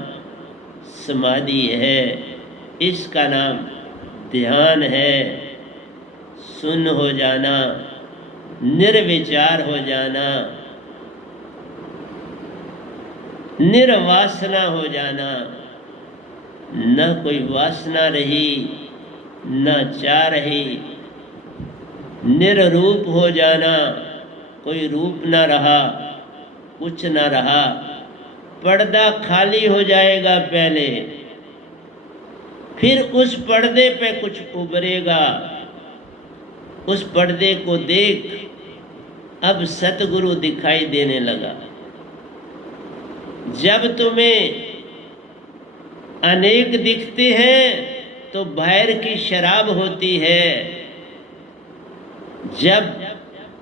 समाधि है, इसका नाम ध्यान है। शून्य हो जाना, निर्विचार हो जाना, निर्वासना हो जाना, न कोई वासना रही न चाह रही, निरूप हो जाना, कोई रूप न रहा, कुछ न रहा। पर्दा खाली हो जाएगा पहले, फिर उस पर्दे पे कुछ उभरेगा। उस पर्दे को देख अब सतगुरु दिखाई देने लगा। जब तुम्हें अनेक दिखते हैं तो बाहर की शराब होती है, जब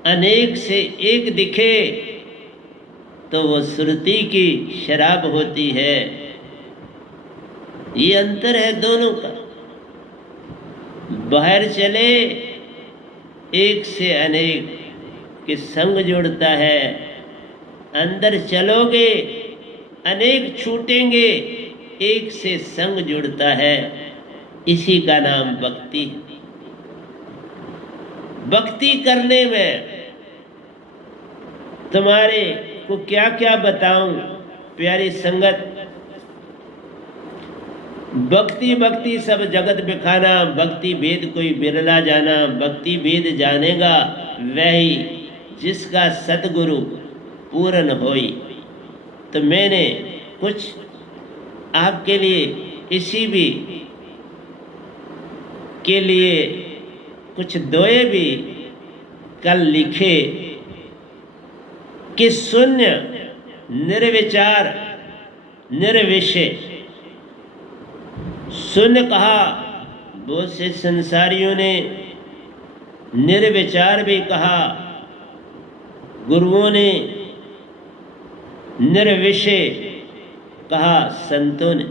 अनेक से एक दिखे तो वो सुरती की शराब होती है। ये अंतर है दोनों का। बाहर चले एक से अनेक के संग जुड़ता है, अंदर चलोगे अनेक छूटेंगे, एक से संग जुड़ता है। इसी का नाम भक्ति। भक्ति करने में तुम्हारे को क्या क्या बताऊं प्यारी संगत। भक्ति भक्ति सब जगत बिखाना, भक्ति भेद कोई बिरला जाना। भक्ति भेद जानेगा वही जिसका सतगुरु पूर्ण होई। तो मैंने कुछ आपके लिए इसी भी के लिए कुछ दोए भी कल लिखे कि शून्य निर्विचार निर्विषय। सुन कहा, बहुत से संसारियों ने निर्विचार भी कहा, गुरुओं ने निर्विषय कहा, संतों ने।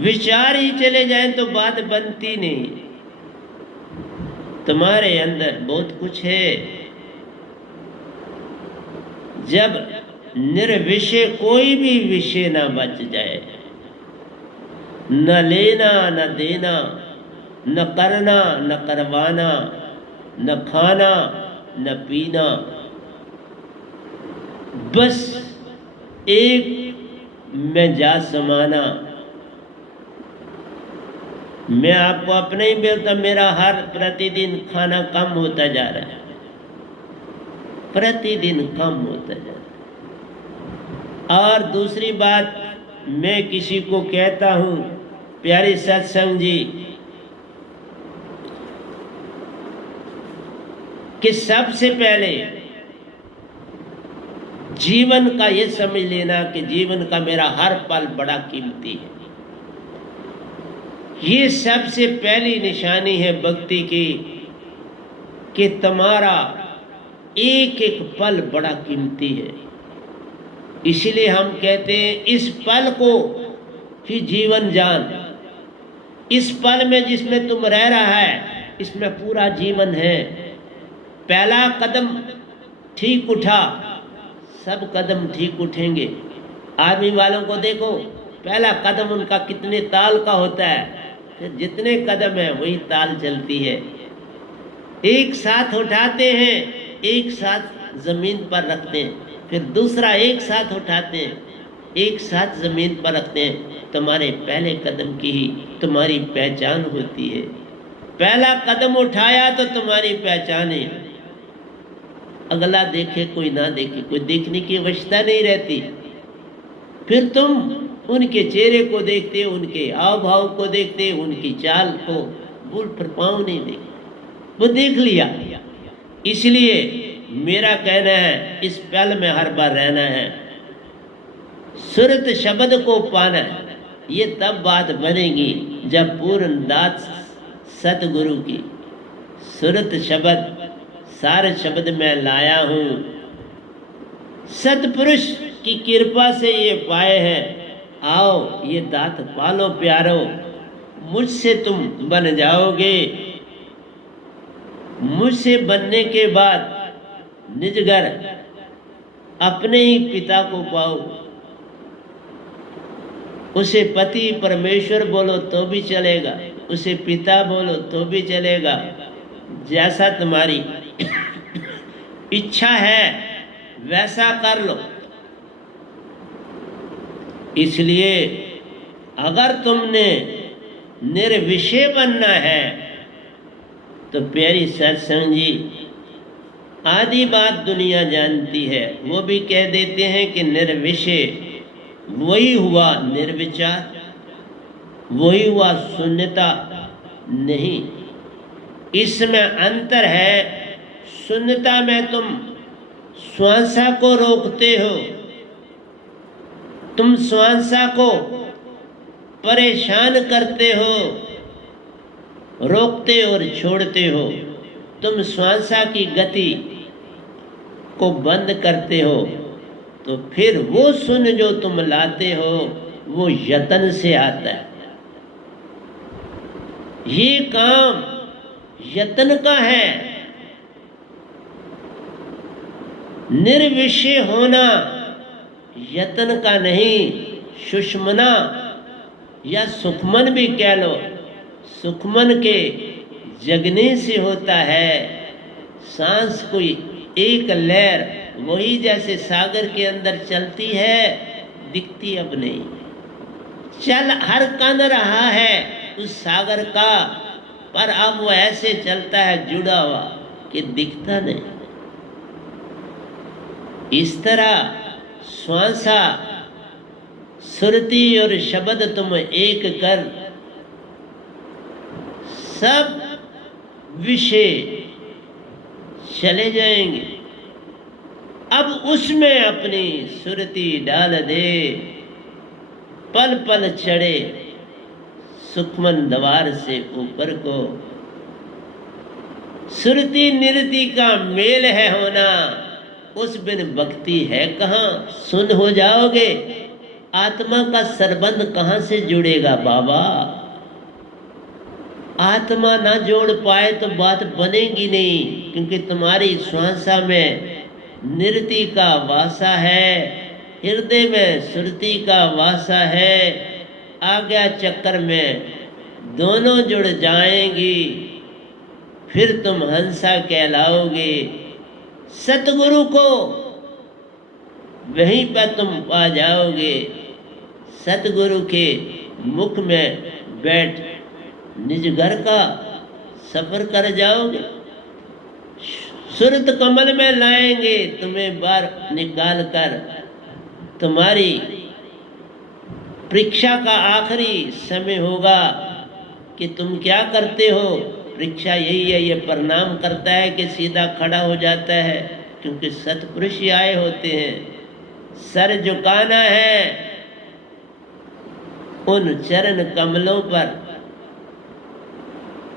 विचार ही चले जाएं तो बात बनती नहीं। तुम्हारे अंदर बहुत कुछ है। जब निर्विषय कोई भी विषय ना बच जाए, न लेना न देना, न करना न करवाना, न खाना न पीना, बस एक में जा समाना। मैं आपको अपने ही बोलता, मेरा हर प्रतिदिन खाना कम होता जा रहा है, प्रतिदिन कम होता जा रहा है। और दूसरी बात, मैं किसी को कहता हूँ, प्यारे सत्संग जी, कि सबसे पहले जीवन का ये समझ लेना कि जीवन का मेरा हर पल बड़ा कीमती है। ये सबसे पहली निशानी है भक्ति की, कि तुम्हारा एक एक पल बड़ा कीमती है। इसलिए हम कहते हैं, इस पल को ही जीवन जान। इस पल में जिसमें तुम रह रहा है, इसमें पूरा जीवन है। पहला कदम ठीक उठा, सब कदम ठीक उठेंगे। आर्मी वालों को देखो, पहला कदम उनका कितने ताल का होता है, फिर जितने कदम है वही ताल चलती है। एक साथ उठाते हैं, एक साथ जमीन पर रखते हैं, फिर दूसरा एक साथ उठाते हैं, एक साथ जमीन पर रखते हैं। तुम्हारे पहले कदम की ही तुम्हारी पहचान होती है। पहला कदम उठाया तो तुम्हारी पहचान है। अगला देखे कोई ना देखे, कोई देखने की अवस्था नहीं रहती। फिर तुम उनके चेहरे को देखते, उनके हाव भाव को देखते, उनकी चाल को भूल पर पाँव नहीं देखते, वो देख लिया। इसलिए मेरा कहना है, इस पल में हर बार रहना है, सुरत शब्द को पाना है। ये तब बात बनेगी जब पूर्ण दात सतगुरु की सुरत शब्द सार शब्द में लाया हूँ। सतपुरुष की कृपा से ये पाए हैं, आओ ये दात पालो प्यारो, मुझसे तुम बन जाओगे। मुझसे बनने के बाद निज घर अपने ही पिता को पाओ। उसे पति परमेश्वर बोलो तो भी चलेगा, उसे पिता बोलो तो भी चलेगा, जैसा तुम्हारी इच्छा है वैसा कर लो। इसलिए अगर तुमने निर्विषय बनना है तो प्यारी सत्संग जी, आधी बात दुनिया जानती है, वो भी कह देते हैं कि निर्विषय वही हुआ निर्विचार, वही हुआ शून्यता। नहीं, इसमें अंतर है। शून्यता में तुम श्वासा को रोकते हो, तुम श्वासा को परेशान करते हो, रोकते और छोड़ते हो। तुम श्वासा की गति को बंद करते हो, तो फिर वो सुन जो तुम लाते हो वो यत्न से आता है। ये काम यत्न का है। निर्विषय होना यत्न का नहीं, सुषमना या सुखमन भी कह लो, सुखमन के जगने से होता है। सांस कोई एक लहर, वही जैसे सागर के अंदर चलती है, दिखती अब नहीं। चल हर कन रहा है उस सागर का, पर अब वो ऐसे चलता है जुड़ा हुआ कि दिखता नहीं। इस तरह श्वासा सुरती और शब्द तुम एक कर, सब विषय चले जाएंगे। अब उसमें अपनी सुरती डाल दे, पल पल चढ़े सुखमन द्वार से ऊपर को। सुरती निरति का मेल है होना, उस बिन भक्ति है कहाँ। सुन हो जाओगे, आत्मा का सरबंध कहाँ से जुड़ेगा बाबा। आत्मा ना जोड़ पाए तो बात बनेगी नहीं, क्योंकि तुम्हारी श्वासा में निरति का वासा है, हृदय में सुरति का वासा है। आज्ञा चक्कर में दोनों जुड़ जाएंगी, फिर तुम हंसा कहलाओगे। सतगुरु को वहीं पर तुम पा जाओगे। सतगुरु के मुख में बैठ निज घर का सफर कर जाओगे। सुरत कमल में लाएंगे तुम्हें बार निकाल कर। तुम्हारी परीक्षा का आखिरी समय होगा कि तुम क्या करते हो। परीक्षा यही है, ये प्रणाम करता है कि सीधा खड़ा हो जाता है, क्योंकि सतपुरुष ही आए होते हैं। सर झुकाना है उन चरण कमलों पर।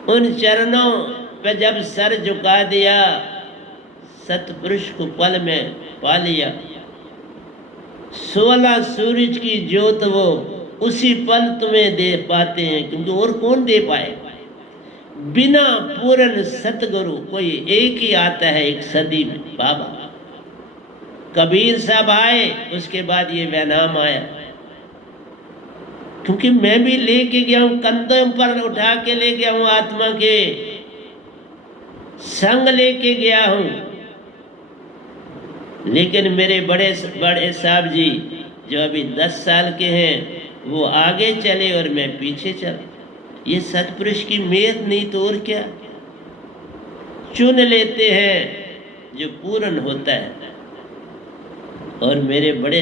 उन चरणों पे जब सर झुका दिया, सतपुरुष को पल में पा लिया। 16 सूरज की ज्योत वो उसी पल तुम्हें दे पाते हैं, क्योंकि और कौन दे पाए। बिना पूर्ण सतगुरु कोई एक ही आता है एक सदी में बाबा। कबीर साहब आए, उसके बाद ये वैनाम आया, क्योंकि मैं भी लेके गया हूँ, कंधों पर उठा के ले गया हूँ, आत्मा के संग लेके गया हूँ। लेकिन मेरे बड़े साहब जी जो अभी 10 साल के हैं, वो आगे चले और मैं पीछे चला। ये सतपुरुष की मेहर नहीं तो और क्या। चुन लेते हैं जो पूर्ण होता है। और मेरे बड़े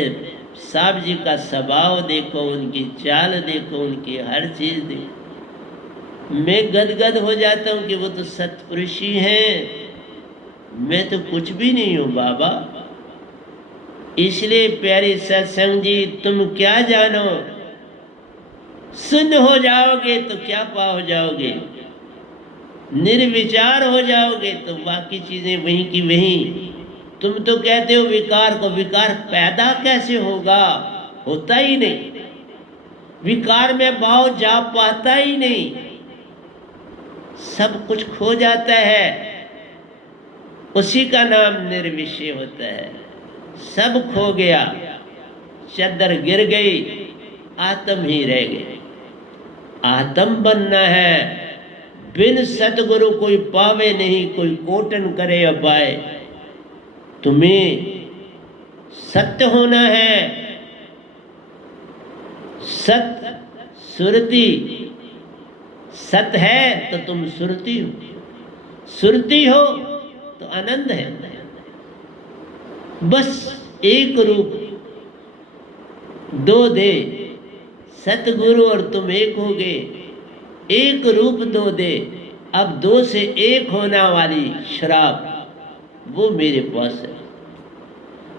साहब जी का स्वभाव देखो, उनकी चाल देखो, उनकी हर चीज देखो, मैं गदगद हो जाता हूँ कि वो तो सतपुरुष ही हैं, मैं तो कुछ भी नहीं हूँ बाबा। इसलिए प्यारे सत्संग जी, तुम क्या जानो, सुन हो जाओगे तो क्या पा हो जाओगे, निर्विचार हो जाओगे तो बाकी चीजें वहीं की वहीं। तुम तो कहते हो विकार को, विकार पैदा कैसे होगा, होता ही नहीं। विकार में भाव जा पाता ही नहीं, सब कुछ खो जाता है, उसी का नाम निर्विषय होता है। सब खो गया, चद्दर गिर गई, आत्म ही रह गए। आत्म बनना है, बिन सतगुरु कोई पावे नहीं, कोई कोटन करे अपाए। तुम्हें सत्य होना है, सत्य सुरती। सत्य है तो तुम सुरती हो, सुरती हो तो आनंद है। बस एक रूप दो दे, सतगुरु और तुम एक हो गए। एक रूप दो दे, अब 2 से 1 होना वाली शराब वो मेरे पास है।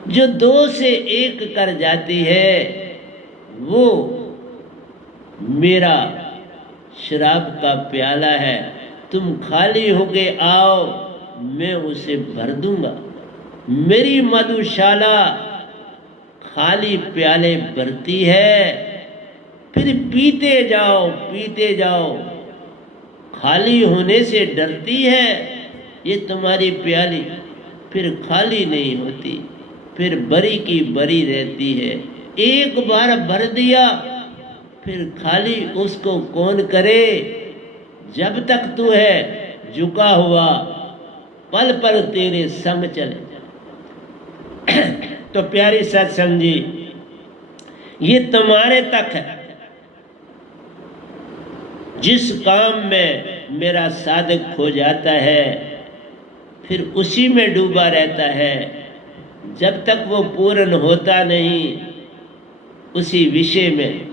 जो 2 से 1 कर जाती है वो मेरा शराब का प्याला है। तुम खाली होके आओ, मैं उसे भर दूंगा। मेरी मधुशाला खाली प्याले भरती है, फिर पीते जाओ पीते जाओ। खाली होने से डरती है ये तुम्हारी प्याली, फिर खाली नहीं होती, फिर बरी की बरी रहती है। एक बार भर दिया फिर खाली उसको कौन करे। जब तक तू है झुका हुआ, पल पल तेरे संग चले। तो प्यारी सत्संग जी, ये तुम्हारे तक है। जिस काम में मेरा साधक खो जाता है, फिर उसी में डूबा रहता है। जब तक वो पूर्ण होता नहीं, उसी विषय में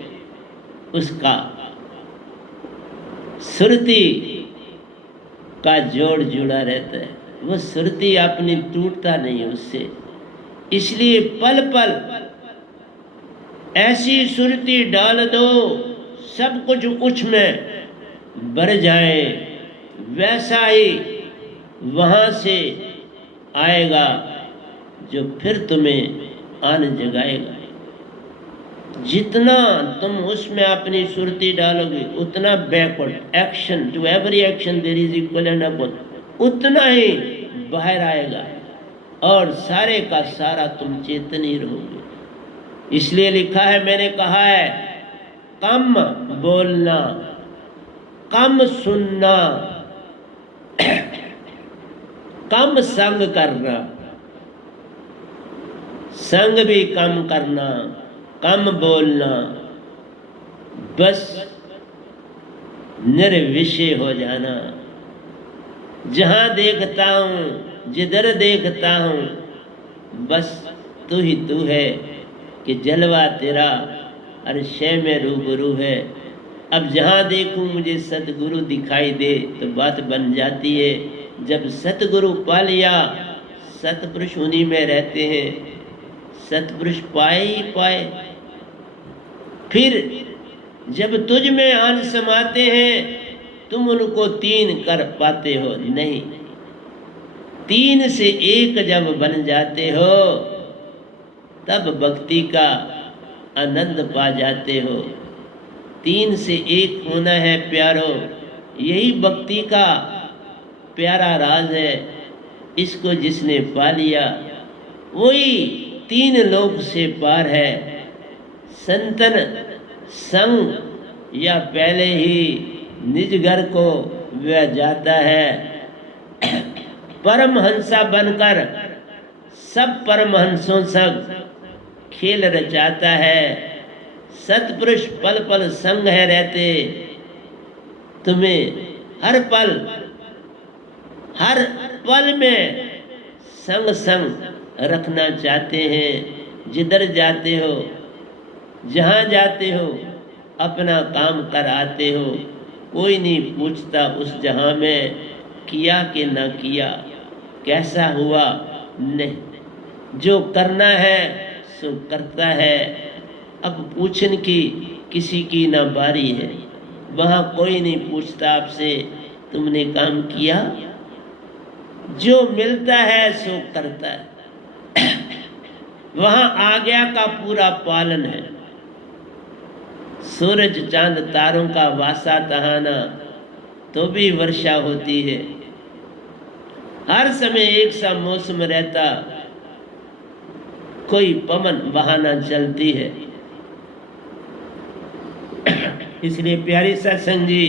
उसका सुरती का जोड़ जुड़ा रहता है। वो सुरती अपनी टूटता नहीं उससे। इसलिए पल पल ऐसी सुरती डाल दो सब कुछ कुछ में भर जाए, वैसा ही वहाँ से आएगा जो फिर तुम्हें आन जगाएगा। जितना तुम उसमें अपनी सुरती डालोगे उतना backward action, to every action there is equal and opposite, उतना ही बाहर आएगा और सारे का सारा तुम चेतन ही रहोगे। इसलिए लिखा है, मैंने कहा है, कम बोलना, कम सुनना, कम संग करना, संग भी कम करना, कम बोलना, बस निर्विषय हो जाना। जहाँ देखता हूँ, जिधर देखता हूँ, बस तू ही तू है कि जलवा तेरा हर शय में रूबरू है। अब जहाँ देखूँ मुझे सतगुरु दिखाई दे तो बात बन जाती है। जब सतगुरु पा लिया, सतपुरुष उन्हीं में रहते हैं, सतपुरुष पाए ही पाए। फिर जब तुझ में आन समाते हैं तुम उनको तीन कर पाते हो नहीं, तीन से एक जब बन जाते हो तब भक्ति का आनंद पा जाते हो। तीन से एक होना है प्यारो, यही भक्ति का प्यारा राज है। इसको जिसने पा लिया वही तीन लोक से पार है। संतन संग या पहले ही निज घर को वह जाता है। परमहंसा बनकर सब परमहंसों संग खेल रचाता है। सतपुरुष पल पल संग है रहते, तुम्हें हर पल में संग संग रखना चाहते हैं। जिधर जाते हो, जहाँ जाते हो, अपना काम कर आते हो। कोई नहीं पूछता उस जहाँ में किया कि ना किया, कैसा हुआ, नहीं। जो करना है सो करता है। अब पूछने की किसी की ना बारी है। वहाँ कोई नहीं पूछता आपसे तुमने काम किया। जो मिलता है सो करता है। वहाँ आज्ञा का पूरा पालन है। सूरज चांद तारों का वासा तहाना तो भी वर्षा होती है। हर समय एक सा मौसम रहता, कोई पवन बहाना चलती है। इसलिए प्यारी सत्संग जी,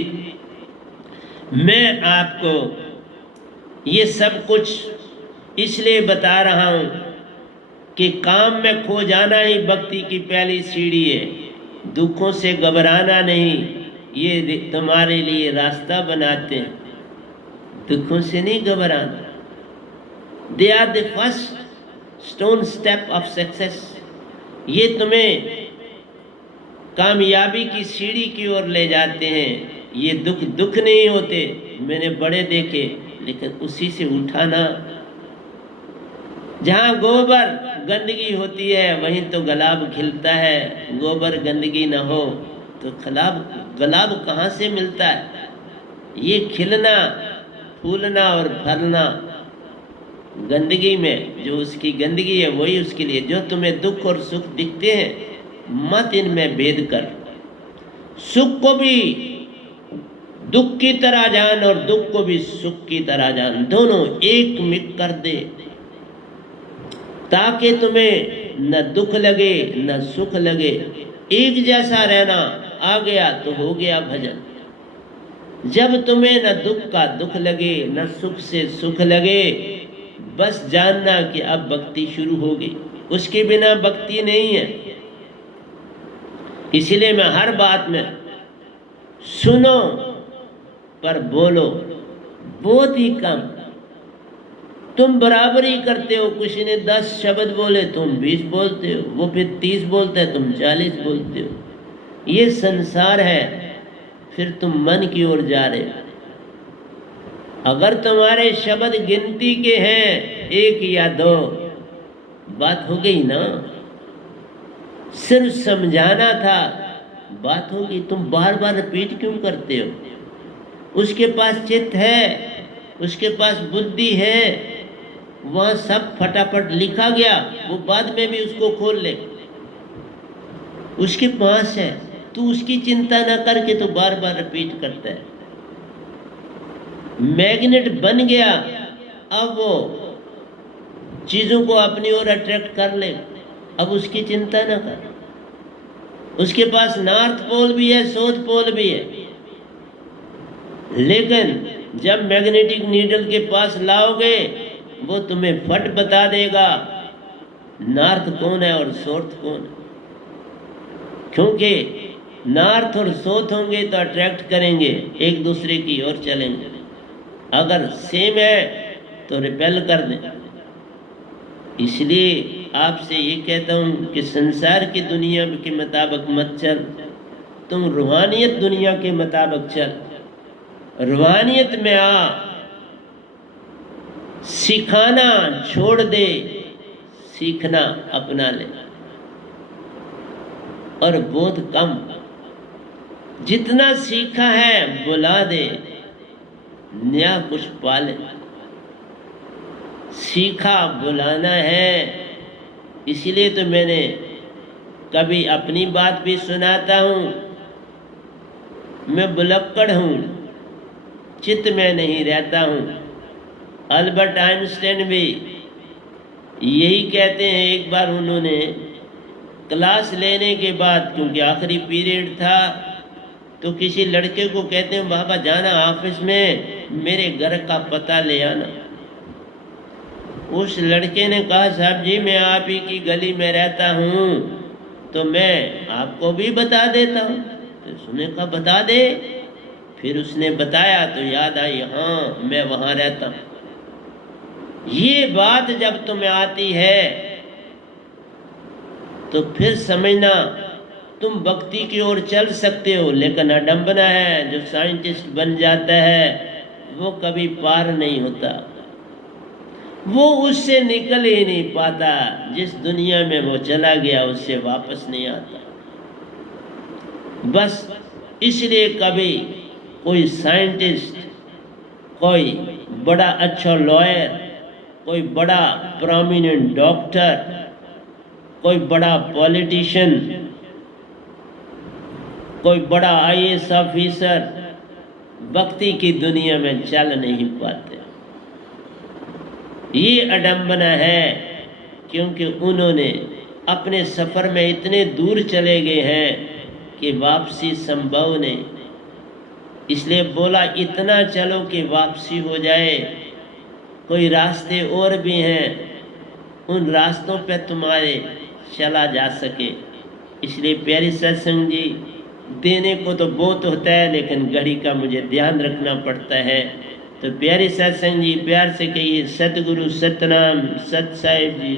मैं आपको ये सब कुछ इसलिए बता रहा हूँ कि काम में खो जाना ही भक्ति की पहली सीढ़ी है। दुखों से घबराना नहीं, ये तुम्हारे लिए रास्ता बनाते हैं। दुखों से नहीं घबराना, they are the first stone step of success. ये तुम्हें कामयाबी की सीढ़ी की ओर ले जाते हैं। ये दुख नहीं होते, मैंने बड़े देखे, लेकिन उसी से उठाना। जहाँ गोबर गंदगी होती है वहीं तो गुलाब खिलता है। गोबर गंदगी न हो तो गुलाब कहाँ से मिलता है? ये खिलना, फूलना और फलना गंदगी में, जो उसकी गंदगी है वही उसके लिए। जो तुम्हें दुख और सुख दिखते हैं मत इनमें भेद कर। सुख को भी दुख की तरह जान और दुख को भी सुख की तरह जान, दोनों एक मिक कर दे, ताकि तुम्हें न दुख लगे न सुख लगे। एक जैसा रहना, आ गया तो हो गया भजन। जब तुम्हें न दुख का दुख लगे न सुख से सुख लगे, बस जानना कि अब भक्ति शुरू होगी। उसके बिना भक्ति नहीं है। इसलिए मैं हर बात में सुनो पर बोलो बहुत ही कम। तुम बराबरी करते हो। किसी ने 10 शब्द बोले, तुम 20 बोलते हो, वो फिर 30 बोलता है, तुम 40 बोलते हो। ये संसार है, फिर तुम मन की ओर जा रहे हो। अगर तुम्हारे शब्द गिनती के हैं 1 या 2, बात हो गई ना, सिर्फ समझाना था, बात होगी। तुम बार बार रिपीट क्यों करते हो? उसके पास चित्त है, उसके पास बुद्धि है, वहाँ सब फटाफट लिखा गया, वो बाद में भी उसको खोल ले, उसके पास है। तू उसकी चिंता ना करके तो बार बार रिपीट करता है। मैग्नेट बन गया, अब वो चीजों को अपनी ओर अट्रैक्ट कर ले, अब उसकी चिंता ना कर। उसके पास नॉर्थ पोल भी है, साउथ पोल भी है, लेकिन जब मैग्नेटिक नीडल के पास लाओगे, वो तुम्हें फट बता देगा नॉर्थ कौन है और साउथ कौन है। क्योंकि नॉर्थ और साउथ होंगे तो अट्रैक्ट करेंगे, एक दूसरे की ओर चलेंगे। अगर सेम है तो रिपेल कर दें। इसलिए आपसे ये कहता हूँ कि संसार की दुनिया के मुताबिक मत चल, तुम रूहानियत दुनिया के मुताबिक चल। रूहानियत में आ, सिखाना छोड़ दे, सीखना अपना ले। और बहुत कम, जितना सीखा है बुला दे, नया कुछ पाले। सीखा बुलाना है। इसीलिए तो मैंने कभी अपनी बात भी सुनाता हूँ, मैं बुलक्कड़ हूँ, चित्त में नहीं रहता हूँ। अल्बर्ट आइंस्टाइन भी यही कहते हैं। एक बार उन्होंने क्लास लेने के बाद, क्योंकि आखिरी पीरियड था, तो किसी लड़के को कहते हैं बाबा जाना ऑफिस में, मेरे घर का पता ले आना। उस लड़के ने कहा साहब जी मैं आप ही की गली में रहता हूँ, तो मैं आपको भी बता देता हूँ। तो उसने कहा बता दे। फिर उसने बताया तो याद आई, हाँ मैं वहाँ रहता हूँ। ये बात जब तुम्हें आती है तो फिर समझना तुम भक्ति की ओर चल सकते हो। लेकिन अडंबना है, जो साइंटिस्ट बन जाता है वो कभी पार नहीं होता, वो उससे निकल ही नहीं पाता। जिस दुनिया में वो चला गया उससे वापस नहीं आता। बस इसलिए कभी कोई साइंटिस्ट, कोई बड़ा अच्छा लॉयर, कोई बड़ा प्रोमिनेंट डॉक्टर, कोई बड़ा पॉलिटिशियन, कोई बड़ा आईएएस ऑफिसर भक्ति की दुनिया में चल नहीं पाते। ये अडंबना है, क्योंकि उन्होंने अपने सफ़र में इतने दूर चले गए हैं कि वापसी संभव नहीं। इसलिए बोला इतना चलो कि वापसी हो जाए। कोई रास्ते और भी हैं, उन रास्तों पे तुम्हारे चला जा सके। इसलिए प्यारी सत्संग जी, देने को तो बहुत होता है, लेकिन घड़ी का मुझे ध्यान रखना पड़ता है। तो प्यारी सत्संग जी प्यार से कहिए सतगुरु सतनाम सत साहिब जी।